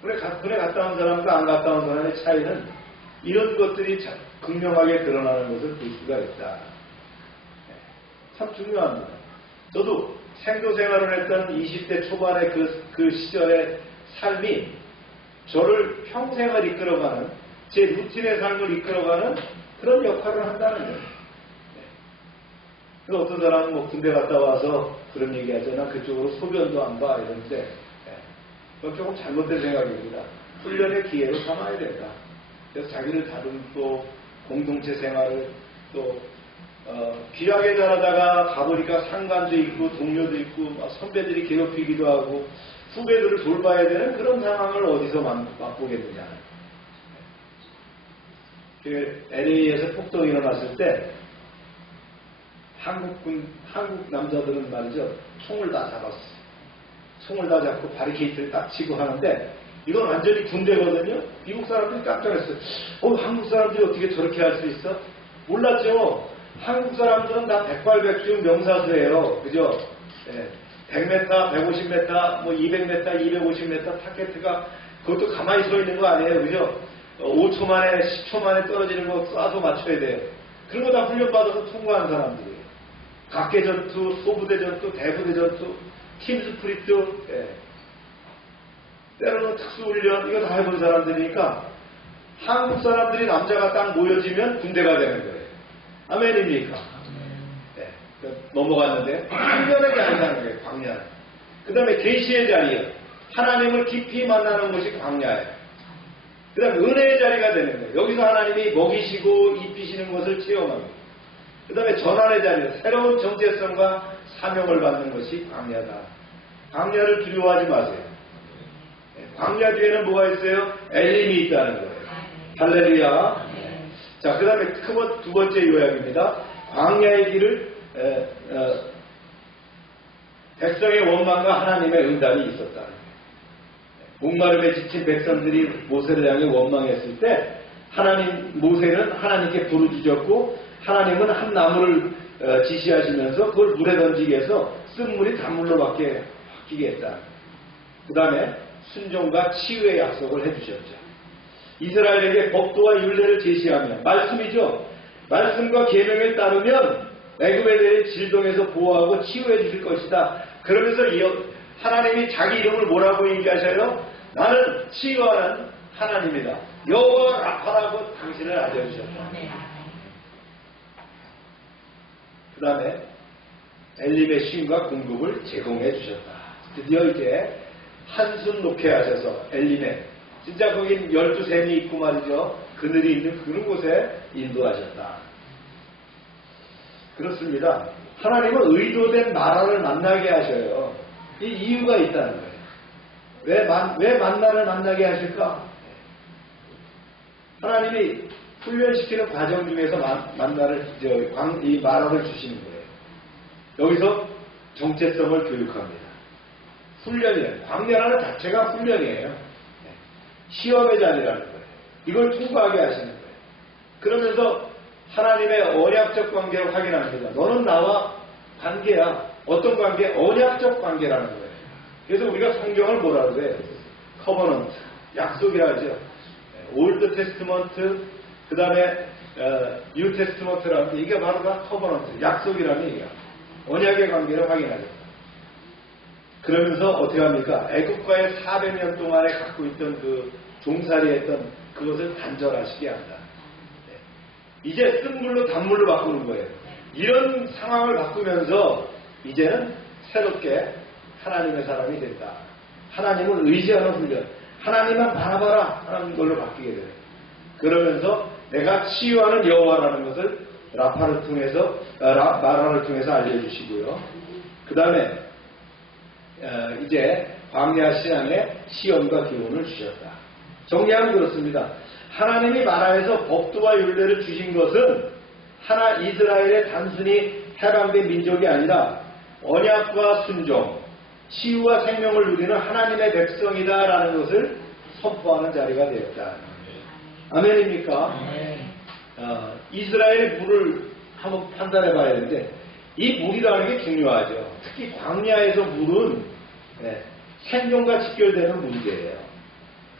군에 갔다 온 사람과 안 갔다 온 사람의 차이는 이런 것들이 극명하게 드러나는 것을 볼 수가 있다. 참 중요합니다. 저도 생도 생활을 했던 20대 초반의 그 시절의 삶이 저를 평생을 이끌어가는, 제 루틴의 삶을 이끌어가는 그런 역할을 한다는 거예요. 그래서 어떤 사람은 군대 갔다 와서 그런 얘기 하잖아. 그쪽으로 소변도 안 봐. 이런데, 그건 조금 잘못된 생각입니다. 훈련의 기회로 삼아야 된다. 그래서 자기를 다룬 또 공동체 생활을 또 귀하게 자라다가 가보니까 상관도 있고 동료도 있고 선배들이 괴롭히기도 하고 후배들을 돌봐야 되는 그런 상황을 어디서 맛보겠느냐. LA에서 폭동이 일어났을 때 한국 남자들은 말이죠, 총을 다 잡았어. 총을 다 잡고 바리케이트를 딱 치고 하는데 이건 완전히 군대거든요. 미국 사람들이 깜짝 놀랐어요. 한국 사람들이 어떻게 저렇게 할 수 있어? 몰랐죠. 한국 사람들은 다 백발백중 명사수예요. 그죠? 100m, 150m, 뭐 200m, 250m 타켓트가 그것도 가만히 서 있는 거 아니에요. 그죠? 5초 만에, 10초 만에 떨어지는 거 쏴서 맞춰야 돼요. 그런 거 다 훈련받아서 통과한 사람들이에요. 각계전투, 소부대전투, 대부대전투, 팀스프리트, 때로는 특수훈련, 이거 다 해본 사람들이니까 한국 사람들이 남자가 딱 모여지면 군대가 되는 거예요. 아멘입니까? 넘어갔는데 광야의 자리라는 거예요. 광야. 그 다음에 계시의 자리예요. 하나님을 깊이 만나는 것이 광야예요. 그 다음에 은혜의 자리가 되는 거예요. 여기서 하나님이 먹이시고 입히시는 것을 체험합니다. 그 다음에 전환의 자리예요. 새로운 정체성과 사명을 받는 것이 광야다. 광야를 두려워하지 마세요. 광야 뒤에는 뭐가 있어요? 엘림이 있다는 거예요. 할렐루야. 자, 그 다음에 두 번째 요약입니다. 광야의 길을 백성의 원망과 하나님의 응답이 있었다. 목마름에 지친 백성들이 모세를 향해 원망했을 때 모세는 하나님께 부르짖었고 하나님은 한 나무를 지시하시면서 그걸 물에 던지게 해서 쓴 물이 단물로 바뀌게 했다. 그 다음에 순종과 치유의 약속을 해주셨죠. 이스라엘에게 법도와 율례를 제시하며 말씀이죠. 말씀과 계명에 따르면 애굽에 대해 질동에서 보호하고 치유해 주실 것이다. 그러면서 하나님이 자기 이름을 뭐라고 얘기하셔요? 나는 치유하는 하나님이다. 여호와 라파라고 당신을 알려주셨다. 그 다음에 엘림의 쉼과 공급을 제공해 주셨다. 드디어 이제 한순 놓게 하셔서 엘림에 진짜 거긴 12샘이 있고 말이죠. 그늘이 있는 그런 곳에 인도하셨다. 그렇습니다. 하나님은 의도된 마라를 만나게 하셔요. 이 이유가 있다는 거예요. 왜 만나를 만나게 하실까? 하나님이 훈련시키는 과정 중에서 이 마라를 주시는 거예요. 여기서 정체성을 교육합니다. 훈련이에요. 광야라는 자체가 훈련이에요. 시험의 자리라는 거예요. 이걸 통과하게 하시는 거예요. 그러면서 하나님의 언약적 관계를 확인합니다. 너는 나와 관계야. 어떤 관계? 언약적 관계라는 거예요. 그래서 우리가 성경을 뭐라 그래요? 커버넌트, 약속이라 하죠. 올드 테스트먼트, 그 다음에 뉴 테스트먼트라는 게 이게 바로 다 커버넌트, 약속이라는 얘기야. 언약의 관계를 확인하죠. 그러면서 어떻게 합니까? 애국과의 400년 동안에 갖고 있던 그 종살이 했던 그것을 단절하시게 한다. 이제 쓴 물로 단물로 바꾸는 거예요. 이런 상황을 바꾸면서 이제는 새롭게 하나님의 사람이 된다. 하나님을 의지하는 훈련. 하나님만 바라봐라 하는 걸로 바뀌게 돼요. 그러면서 내가 치유하는 여호와라는 것을 마라를 통해서 알려주시고요. 그 다음에 이제 광야 신앙의 시험과 교훈을 주셨다. 정리하면 그렇습니다. 하나님이 마라에서 법도와 율례를 주신 것은 이스라엘의 단순히 해방된 민족이 아니라 언약과 순종, 치유와 생명을 누리는 하나님의 백성이다라는 것을 선포하는 자리가 되었다. 아멘입니까? 이스라엘의 물을 한번 판단해 봐야 되는데 이 물이라는 게 중요하죠. 특히 광야에서 물은 생존과 직결되는 문제예요.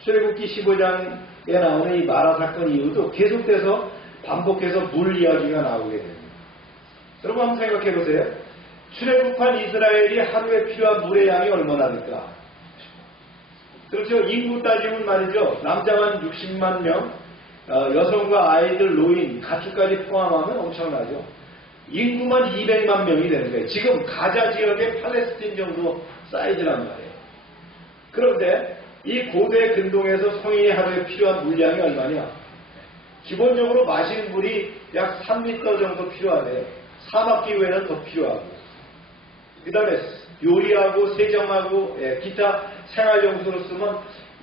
출애굽기 15장에 나오는 이 마라 사건 이후도 계속돼서 반복해서 물 이야기가 나오게 됩니다. 여러분 한번 생각해 보세요. 출애굽한 이스라엘이 하루에 필요한 물의 양이 얼마나 될까? 그렇죠. 인구 따지면 말이죠. 남자만 60만 명, 여성과 아이들, 노인, 가축까지 포함하면 엄청나죠. 인구만 200만 명이 되는 거예요. 지금 가자 지역의 팔레스틴 정도 사이즈란 말이에요. 그런데 이 고대 근동에서 성인이 하루에 필요한 물량이 얼마냐? 기본적으로 마시는 물이 약 3리터 정도 필요하대요. 사막기후에는 더 필요하고. 그 다음에 요리하고 세정하고 기타 생활용수로 쓰면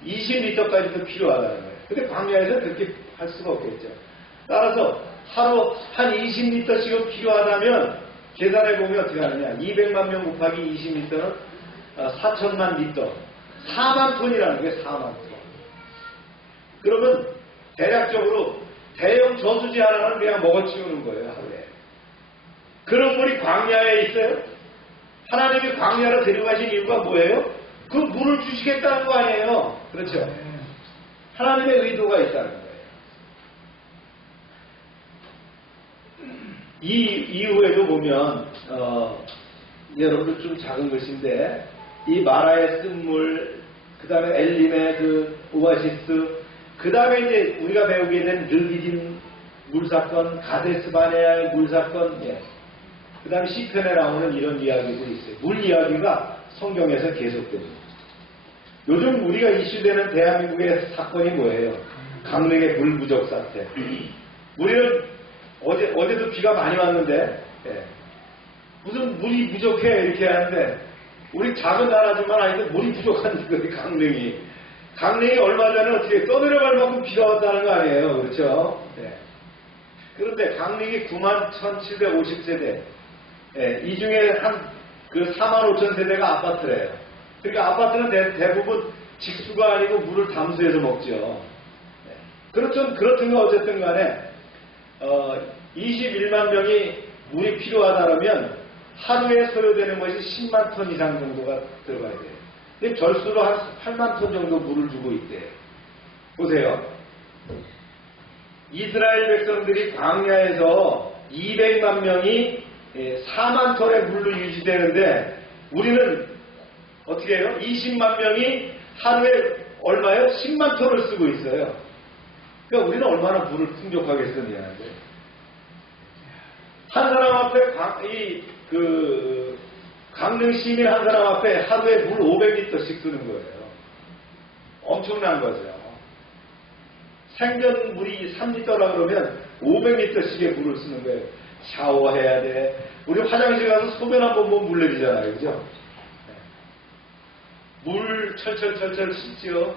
20리터까지도 필요하다는 거예요. 근데 광야에서 그렇게 할 수가 없겠죠. 따라서 하루 한 20리터씩은 필요하다면 계산해보면 어떻게 하느냐. 200만 명 곱하기 20리터는 4천만 리터. 4만 톤이라는 거예요. 4만 톤. 그러면 대략적으로 대형 저수지 하나는 그냥 먹어치우는 거예요. 하루에. 그런 물이 광야에 있어요. 하나님이 광야로 데려가신 이유가 뭐예요? 그 물을 주시겠다는 거 아니에요. 그렇죠? 하나님의 의도가 있다는 거예요. 이 이후에도 보면 여러분들 좀 작은 글씨인데 이 마라의 쓴물, 그 다음에 엘림의 그 오아시스, 그 다음에 이제 우리가 배우게 된 르비딤 물사건, 가데스바네아의 물사건, 그 다음에 시편에 나오는 이런 이야기들이 있어요. 물 이야기가 성경에서 계속됩니다. 요즘 우리가 이슈되는 대한민국의 사건이 뭐예요? 강릉의 물 부족 사태. 우리는 어제도 비가 많이 왔는데 무슨 물이 부족해 이렇게 하는데 우리 작은 나라지만 아닌데 물이 부족한 거예요. 강릉이 얼마 전에 어떻게 떠내려갈 만큼 비가 왔다는 거 아니에요. 그렇죠? 그런데 강릉이 91,750세대, 이 중에 한 그 45,000세대가 아파트래요. 그러니까 아파트는 대부분 직수가 아니고 물을 담수해서 먹죠. 그렇든 거 어쨌든 간에 21만 명이 물이 필요하다면 하루에 소요되는 것이 10만 톤 이상 정도가 들어가야 돼요. 근데 절수로 한 8만 톤 정도 물을 주고 있대요. 보세요. 이스라엘 백성들이 광야에서 200만 명이 4만 톤의 물로 유지되는데 우리는 어떻게 해요? 20만 명이 하루에 얼마요? 10만 톤을 쓰고 있어요. 그러니까 우리는 얼마나 물을 풍족하게 쓰느냐. 한 사람 앞에 강릉 시민 한 사람 앞에 하루에 물 500리터씩 쓰는 거예요. 엄청난 거죠. 생전 물이 3리터라 그러면 500리터씩의 물을 쓰는 거예요. 샤워해야 돼. 우리 화장실 가서 소변 한 번 보면 물 내리잖아요. 그죠? 물 철철 씻죠.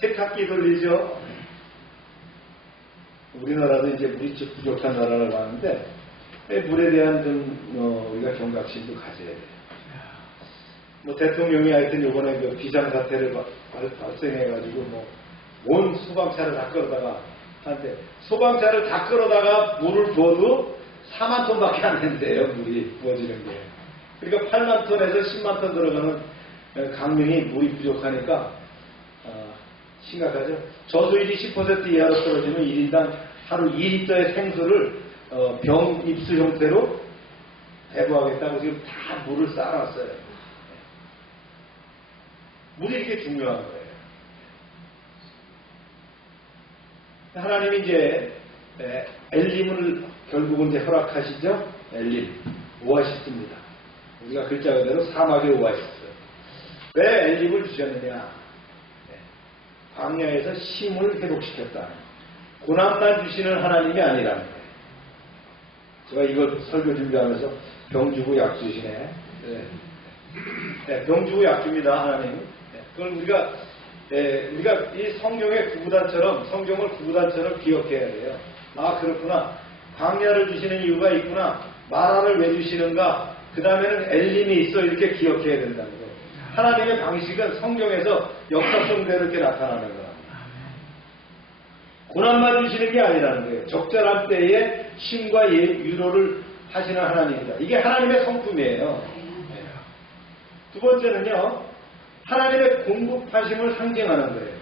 세탁기 돌리죠. 우리나라도 이제 물이 좀 부족한 나라라고 하는데 물에 대한 좀 우리가 경각심도 가져야 돼요. 대통령이 하여튼 이번에 그 비상사태를 발생해가지고 온 소방차를 다 끌어다가 하는데 소방차를 다 끌어다가 물을 부어도 4만 톤밖에 안 된대요. 물이 부어지는 게. 그러니까 8만 톤에서 10만 톤 들어가는 강릉이 물이 부족하니까 심각하죠. 저수율이 10% 이하로 떨어지면 1인당 하루 2리터의 생수를 병 입수 형태로 배부하겠다고 지금 다 물을 쌓아놨어요. 물이 이렇게 중요한 거예요. 하나님이 이제 엘림을 결국은 이제 허락하시죠. 엘림, 오아시스입니다. 우리가 글자 그대로 사막의 오아시스. 왜 엘림을 주셨느냐? 광야에서 심을 회복시켰다. 고난만 주시는 하나님이 아니라는 거예요. 제가 이걸 설교 준비하면서 병 주고 약 주시네. 병 주고 약 줍니다, 하나님. 그걸 우리가 이 성경의 구구단처럼, 성경을 구구단처럼 기억해야 돼요. 아, 그렇구나. 광야를 주시는 이유가 있구나. 마라를 왜 주시는가. 그 다음에는 엘림이 있어. 이렇게 기억해야 된다는 거예요. 하나님의 방식은 성경에서 역사성대로 이렇게 나타나는 거예요. 고난만 주시는 게 아니라는 거예요. 적절한 때에 쉼과 유로를 하시는 하나님이다. 이게 하나님의 성품이에요. 두 번째는요, 하나님의 공급하심을 상징하는 거예요.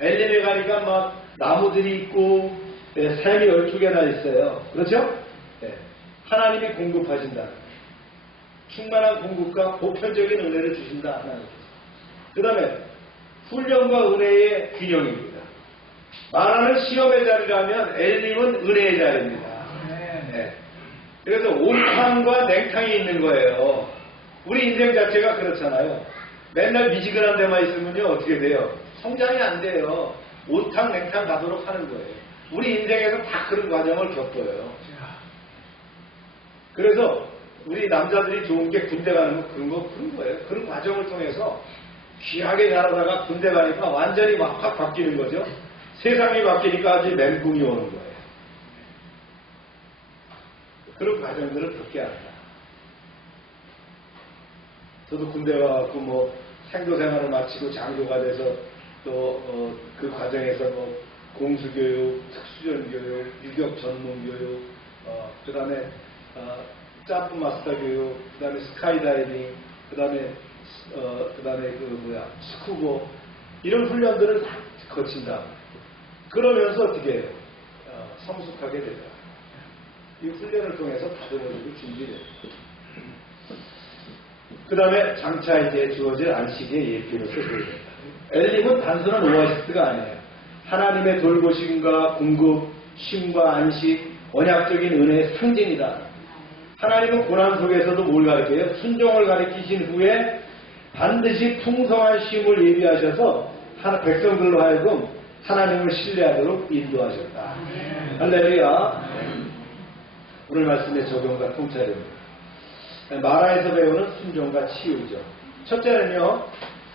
엘림에 가니까 막 나무들이 있고 샘이 12개나 있어요. 그렇죠? 하나님이 공급하신다. 충만한 공급과 보편적인 은혜를 주신다. 그 다음에 훈련과 은혜의 균형입니다. 마라는 시험의 자리라면 엘림은 은혜의 자리입니다. 그래서 온탕과 냉탕이 있는 거예요. 우리 인생 자체가 그렇잖아요. 맨날 미지근한 데만 있으면요 어떻게 돼요? 성장이 안 돼요. 온탕 냉탕 가도록 하는 거예요. 우리 인생에서 다 그런 과정을 겪어요. 그래서 우리 남자들이 좋은 게 군대 가는 거 그런 거예요. 그런 과정을 통해서 귀하게 자라다가 군대 가니까 완전히 확 바뀌는 거죠. 세상이 바뀌니까 아주 멘붕이 오는 거예요. 그런 과정들을 겪게 한다. 저도 군대 와갖고 뭐 생도 생활을 마치고 장교가 돼서 또 그 과정에서 뭐 공수교육, 특수전교육, 유격 전문교육, 그 다음에 점프 마스터 교육, 그 다음에 스카이다이빙, 그 다음에 스쿠버 이런 훈련들을 다 거친다. 그러면서 어떻게 해요? 성숙하게 되죠. 이 훈련을 통해서 받아들이고 준비돼요. 그 다음에 장차 이제 주어질 안식의 예표로서 보입니다. 엘림은 단순한 오아시스가 아니에요. 하나님의 돌보심과 공급, 쉼과 안식, 언약적인 은혜의 상징이다. 하나님은 고난 속에서도 뭘 가르쳐요? 순종을 가르치신 후에 반드시 풍성한 쉼을 예비하셔서 백성들로 하여금 하나님을 신뢰하도록 인도하셨다. 할렐루야. 오늘 말씀의 적용과 통찰입니다. 마라에서 배우는 순종과 치유죠. 첫째는요,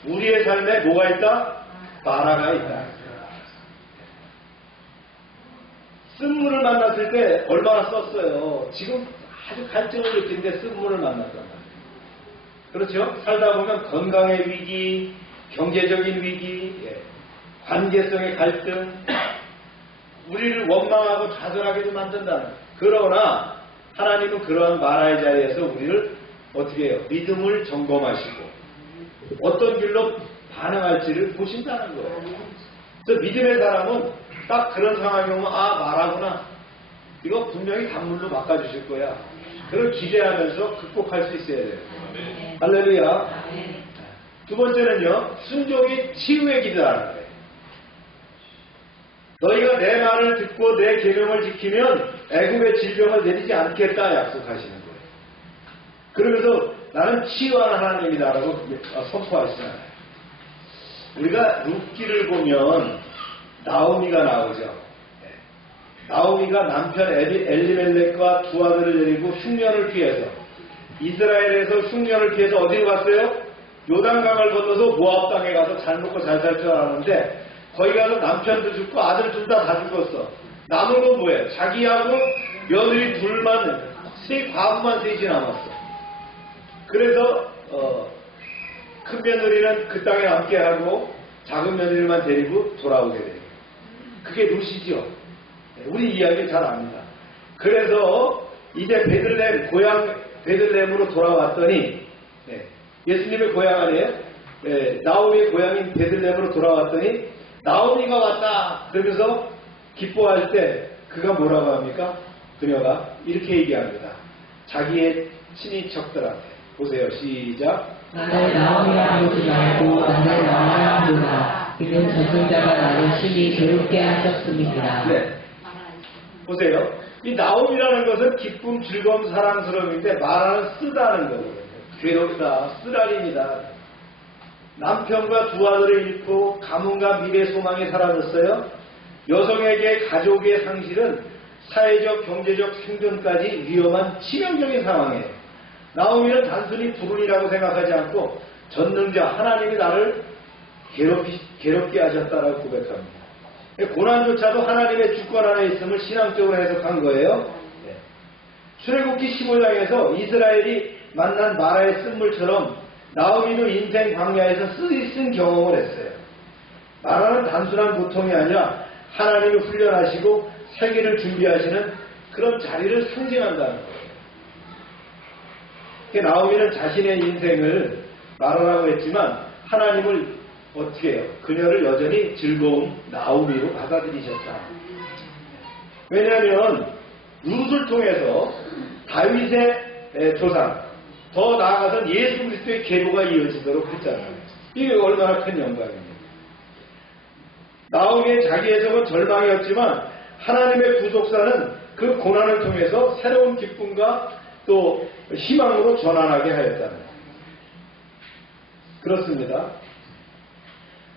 우리의 삶에 뭐가 있다? 마라가 있다. 쓴물을 만났을 때 얼마나 썼어요. 지금 아주 갈증을 느끼는데 쓴물을 만났단 말이에요. 그렇죠? 살다 보면 건강의 위기, 경제적인 위기, 관계성의 갈등, 우리를 원망하고 좌절하게도 만든다는. 그러나 하나님은 그러한 마라의 자리에서 우리를 어떻게 해요? 믿음을 점검하시고 어떤 길로 반응할지를 보신다는 거예요. 그래서 믿음의 사람은 딱 그런 상황이 오면 마라구나. 이거 분명히 단물로 바꿔주실 거야. 그걸 기대하면서 극복할 수 있어야 돼요. 할렐루야. 두 번째는요, 순종이 치유의 기도라는 거예요. 너희가 내 말을 듣고 내 계명을 지키면 애굽의 질병을 내리지 않겠다 약속하시는 거예요. 그러면서 나는 치유하는 하나님이다라고 선포하시잖아요. 우리가 룻기를 보면 나오미가 나오죠. 나오미가 남편 엘리멜렉과 두 아들을 데리고 흉년을 피해서 이스라엘에서 흉년을 피해서 어디로 갔어요? 요단강을 건너서 모압 땅에 가서 잘 먹고 잘 살 줄 알았는데 거기 가서 남편도 죽고 아들 둘 다 죽었어. 남은 건 뭐예요? 자기하고 며느리 둘만, 과부만 셋이 남았어. 그래서 큰 며느리는 그 땅에 남게 하고 작은 며느리만 데리고 돌아오게 돼요. 그게 룻이죠. 우리 이야기 잘 압니다. 그래서 이제 베들레헴, 고향 베들레헴으로 돌아왔더니, 예수님의 고향 아니에요? 나오미의 고향인 베들레헴으로 돌아왔더니 나오미가 왔다 그러면서 기뻐할 때 그가 뭐라고 합니까? 그녀가 이렇게 얘기합니다. 자기의 친인척들한테. 보세요. 시작. 나를 나오미라 부르지 말고 나를 마라라 부르라. 이는 저승자가 나를 심히 괴롭게 하셨음이니라. 네. 보세요. 이 나옴이라는 것은 기쁨, 즐거움, 사랑스러움인데 마라는 쓰다는 거거든요. 괴롭다, 쓰라림이다. 남편과 두 아들을 잃고 가문과 미래 소망이 사라졌어요. 여성에게 가족의 상실은 사회적, 경제적 생존까지 위험한 치명적인 상황이에요. 나오미는 단순히 불운이라고 생각하지 않고 전능자 하나님이 나를 괴롭게 하셨다라고 고백합니다. 고난조차도 하나님의 주권 안에 있음을 신앙적으로 해석한 거예요. 출애굽기 15장에서 이스라엘이 만난 마라의 쓴물처럼 나오미도 인생 광야에서 쓴 경험을 했어요. 마라는 단순한 고통이 아니라 하나님이 훈련하시고 세계를 준비하시는 그런 자리를 상징한다는 거예요. 나오미는 자신의 인생을 마라라고 했지만 하나님을 어떻게 해요? 그녀를 여전히 즐거운 나오미로 받아들이셨다. 왜냐하면 룻을 통해서 다윗의 조상, 더 나아가서는 예수 그리스도의 계보가 이어지도록 했잖아요. 이게 얼마나 큰 영광입니다. 나오미의 자기 해석은 절망이었지만 하나님의 구속사는 그 고난을 통해서 새로운 기쁨과 또 희망으로 전환하게 하였다는 거예요. 그렇습니다.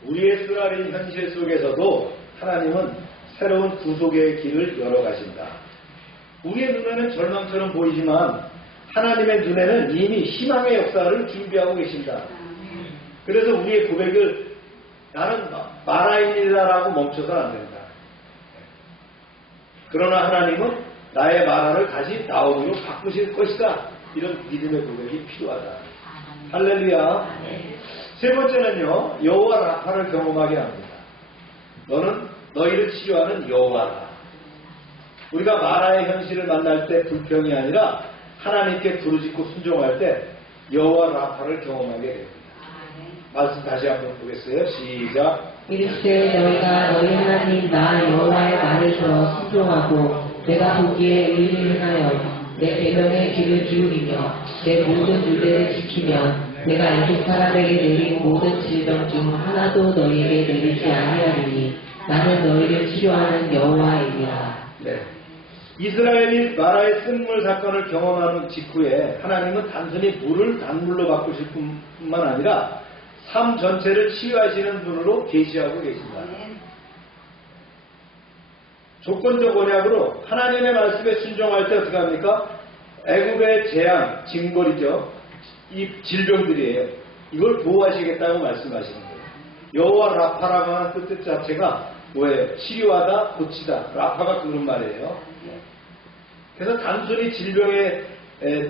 우리의 쓰라린 현실 속에서도 하나님은 새로운 구속의 길을 열어가신다. 우리의 눈에는 절망처럼 보이지만 하나님의 눈에는 이미 희망의 역사를 준비하고 계신다. 그래서 우리의 고백을 나는 마라입니다라고 멈춰서는 안 된다. 그러나 하나님은 나의 마라를 다시 나오기로 바꾸실 것이다. 이런 믿음의 고백이 필요하다. 할렐루야. 세 번째는요, 여호와 라파를 경험하게 합니다. 너는 너희를 치료하는 여호와라. 우리가 마라의 현실을 만날 때 불평이 아니라 하나님께 부르짖고 순종할 때 여호와 라파를 경험하게 됩니다. 말씀 다시 한번 보겠어요. 시작. 이르시되 너희가 너희 하나님 나 여호와의 말을 들어 순종하고 내가 보기에 의를 행하여 내 계명에 귀를 기울이며 내 모든 율례를 지키면 내가 애굽 사람에게 내린 모든 질병 중 하나도 너희에게 내리지 아니하리니 나는 너희를 치료하는 여호와이니라. 네. 이스라엘이 마라의 쓴물 사건을 경험하는 직후에 하나님은 단순히 물을 단물로 바꾸실 뿐만 아니라 삶 전체를 치유하시는 분으로 계시하고 계십니다. 조건적 언약으로 하나님의 말씀에 순종할 때 어떻게 합니까? 애굽의 재앙, 징벌이죠. 이 질병들이에요. 이걸 보호하시겠다고 말씀하시는 거예요. 여호와 라파라고 하는 뜻 자체가 뭐예요? 치유하다, 고치다. 라파가 그런 말이에요. 그래서 단순히 질병에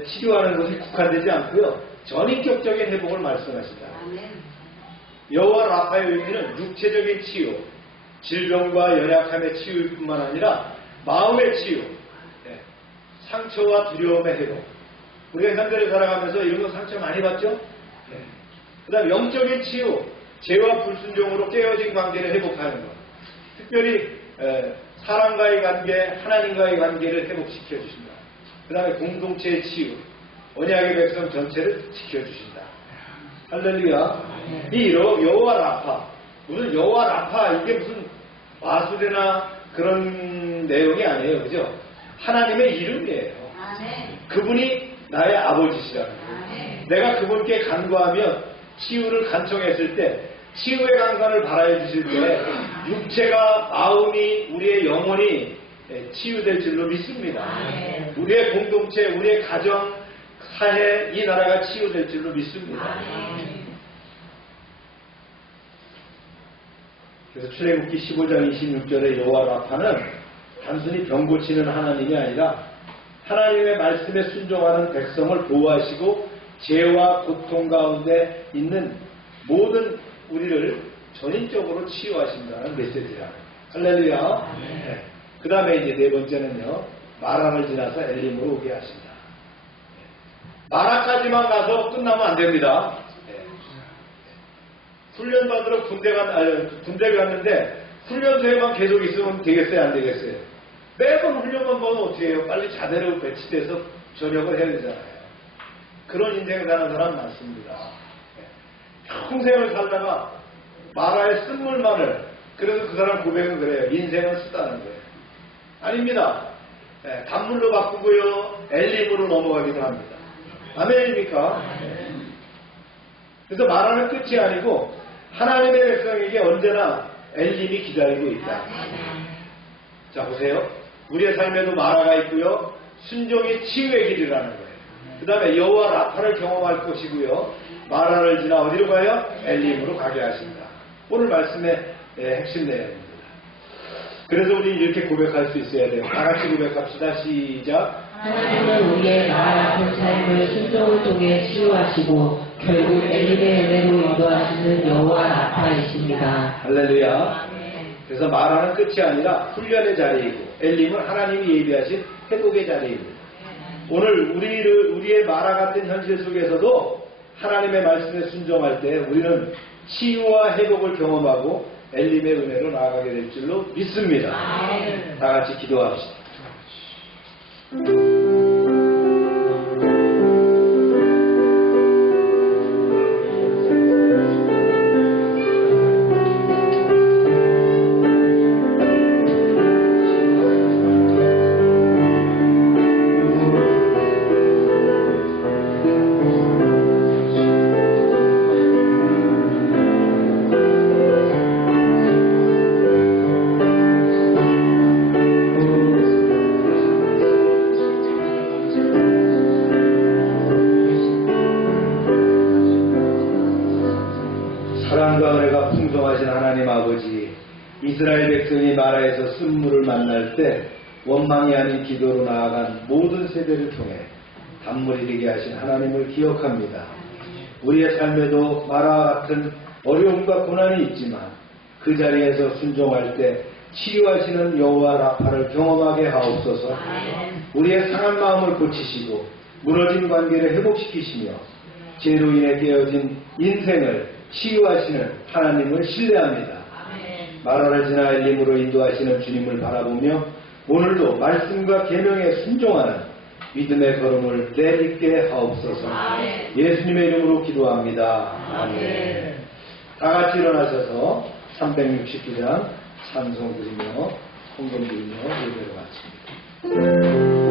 치료하는 것이 국한되지 않고요. 전인격적인 회복을 말씀하신다. 여호와 라파의 의미는 육체적인 치유, 질병과 연약함의 치유일 뿐만 아니라 마음의 치유, 상처와 두려움의 회복. 우리가 현대를 살아가면서 이런 거 상처 많이 받죠? 그 다음 영적인 치유, 죄와 불순종으로 깨어진 관계를 회복하는 것. 특별히 사람과의 관계, 하나님과의 관계를 회복시켜 주신다. 그 다음에 공동체의 치유, 언약의 백성 전체를 지켜주신다. 할렐루야. 이 여호와 라파, 무슨 여호와 라파, 이게 무슨 마술이나 그런 내용이 아니에요. 그죠? 하나님의 이름이에요. 그분이 나의 아버지시라는 거예요. 내가 그분께 간구하면 치유를 간청했을 때, 치유의 강산을 바라해 주실 때 육체가, 마음이, 우리의 영혼이 치유될 줄로 믿습니다. 우리의 공동체, 우리의 가정, 사회, 이 나라가 치유될 줄로 믿습니다. 그래서 출애굽기 15장 26절의 여호와 라파는 단순히 병 고치는 하나님이 아니라 하나님의 말씀에 순종하는 백성을 보호하시고 죄와 고통 가운데 있는 모든 우리를 전인적으로 치유하신다는 메시지라. 할렐루야. 네. 그 다음에 이제 네 번째는요, 마라를 지나서 엘림으로 오게 하신다. 마라까지만 가서 끝나면 안 됩니다. 훈련 받으러 군대를 갔는데 훈련소에만 계속 있으면 되겠어요, 안 되겠어요? 매번 훈련만 보면 어떻게 해요? 빨리 자대로 배치돼서 전역을 해야 되잖아요. 그런 인생 사는 사람 많습니다. 평생을 살다가 마라의 쓴물만을, 그래서 그 사람 고백은 그래요. 인생은 쓰다는 거예요. 아닙니다. 단물로 바꾸고요, 엘림으로 넘어가기도 합니다. 아멘입니까? 그래서 마라는 끝이 아니고 하나님의 백성에게 언제나 엘림이 기다리고 있다. 자, 보세요. 우리의 삶에도 마라가 있고요, 순종이 치유의 길이라는 거예요. 그 다음에 여호와 라파를 경험할 것이고요, 마라를 지나 어디로 가요? 엘림으로 가게 하신다. 오늘 말씀의 핵심 내용입니다. 그래서 우리 이렇게 고백할 수 있어야 돼요. 다 같이 고백합시다. 시작. 하나님은 우리의 나 같은 삶을 순종을 통해 치유하시고 결국 엘림의 은혜로 인도하시는 여호와 라파이십니다. 할렐루야. 그래서 마라는 끝이 아니라 훈련의 자리이고 엘림은 하나님이 예비하신 회복의 자리입니다. 오늘 우리의 마라 같은 현실 속에서도 하나님의 말씀에 순종할 때 우리는 치유와 회복을 경험하고 엘림의 은혜로 나아가게 될 줄로 믿습니다. 다 같이 기도합시다. 하나님 아버지, 이스라엘 백성이 마라에서 쓴물을 만날 때 원망이 아닌 기도로 나아간 모든 세대를 통해 단물이 되게 하신 하나님을 기억합니다. 우리의 삶에도 마라와 같은 어려움과 고난이 있지만 그 자리에서 순종할 때 치유하시는 여호와 라파를 경험하게 하옵소서. 우리의 상한 마음을 고치시고 무너진 관계를 회복시키시며 죄로 인해 깨어진 인생을 치유하시는 하나님을 신뢰합니다. 마라를 지나 엘림으로 인도하시는 주님을 바라보며 오늘도 말씀과 계명에 순종하는 믿음의 걸음을 내딛게 하옵소서. 예수님의 이름으로 기도합니다. 아멘. 다 같이 일어나셔서 369장 찬송 드리며 헌금 드리며 예배를 마칩니다.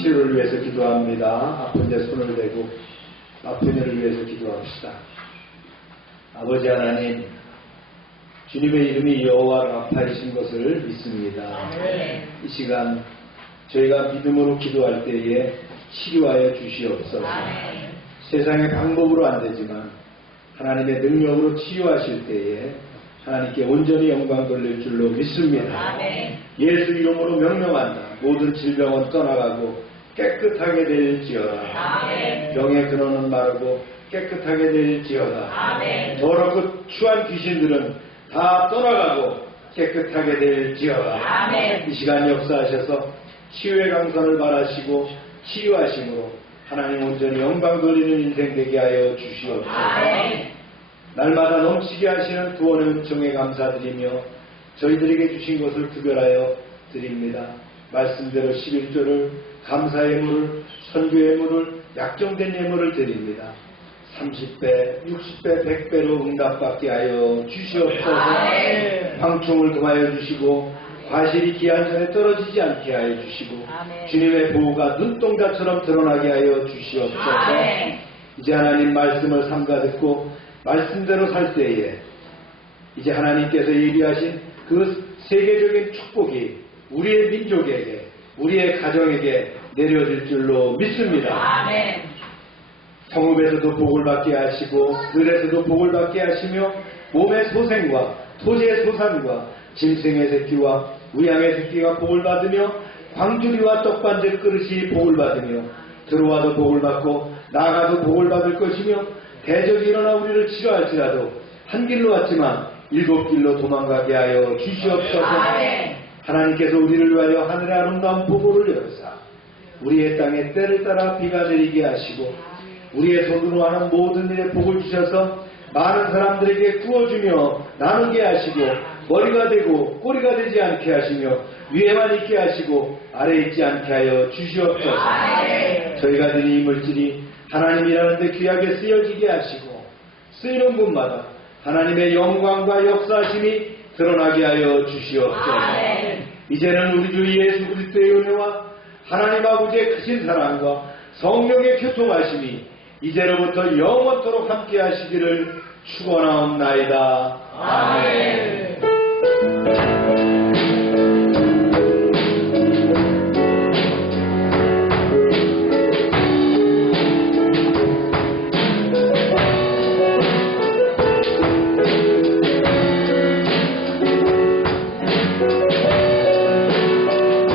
치유를 위해서 기도합니다. 아픈 데 손을 대고 아픈 이를 위해서 기도합시다. 아버지 하나님, 주님의 이름이 여호와 라파이신 것을 믿습니다. 이 시간 저희가 믿음으로 기도할 때에 치료하여 주시옵소서. 세상의 방법으로 안 되지만 하나님의 능력으로 치유하실 때에 하나님께 온전히 영광 돌릴 줄로 믿습니다. 예수 이름으로 명령한다. 모든 질병은 떠나가고 깨끗하게 될지어다. 병의 근원은 마르고 깨끗하게 될지어다. 더럽고 추한 귀신들은 다 떠나가고 깨끗하게 될지어다. 이 시간 역사하셔서 치유의 강선을 말하시고 치유하심으로 하나님 온전히 영광 돌리는 인생 되게 하여 주시옵소서. 날마다 넘치게 하시는 구원의 은총에 감사드리며 저희들에게 주신 것을 특별하여 드립니다. 말씀대로 11조를 감사의 예물을, 선교의 예물을, 약정된 예물을 드립니다. 30배, 60배, 100배로 응답받게 하여 주시옵소서. 황충을 금하여 주시고 과실이 기한 전에 떨어지지 않게 하여 주시고 주님의 보호가 눈동자처럼 드러나게 하여 주시옵소서. 이제 하나님 말씀을 삼가 듣고 말씀대로 살 때에 이제 하나님께서 예비하신 그 세계적인 축복이 우리의 민족에게, 우리의 가정에게 내려질 줄로 믿습니다. 성읍에서도 복을 받게 하시고 들에서도 복을 받게 하시며 몸의 소생과 토지의 소산과 짐승의 새끼와 우양의 새끼가 복을 받으며 광주리와 떡반죽 그릇이 복을 받으며 들어와도 복을 받고 나가도 복을 받을 것이며 대적이 일어나 우리를 치료할지라도 한 길로 왔지만 7길로 도망가게 하여 주시옵소서. 하나님께서 우리를 위하여 하늘의 아름다운 보고를 열사 우리의 땅에 때를 따라 비가 내리게 하시고 우리의 손으로 하는 모든 일에 복을 주셔서 많은 사람들에게 구워주며 나누게 하시고 머리가 되고 꼬리가 되지 않게 하시며 위에만 있게 하시고 아래에 있지 않게 하여 주시옵소서. 저희가 드린 이 물질이 하나님이라는 데 귀하게 쓰여지게 하시고 쓰이는 분마다 하나님의 영광과 역사심이 드러나게 하여 주시옵소서. 이제는 우리 주 예수 그리스도의 은혜와 하나님 아버지의 크신 사랑과 성령의 교통하심이 이제로부터 영원토록 함께 하시기를 축원하옵나이다. 아멘.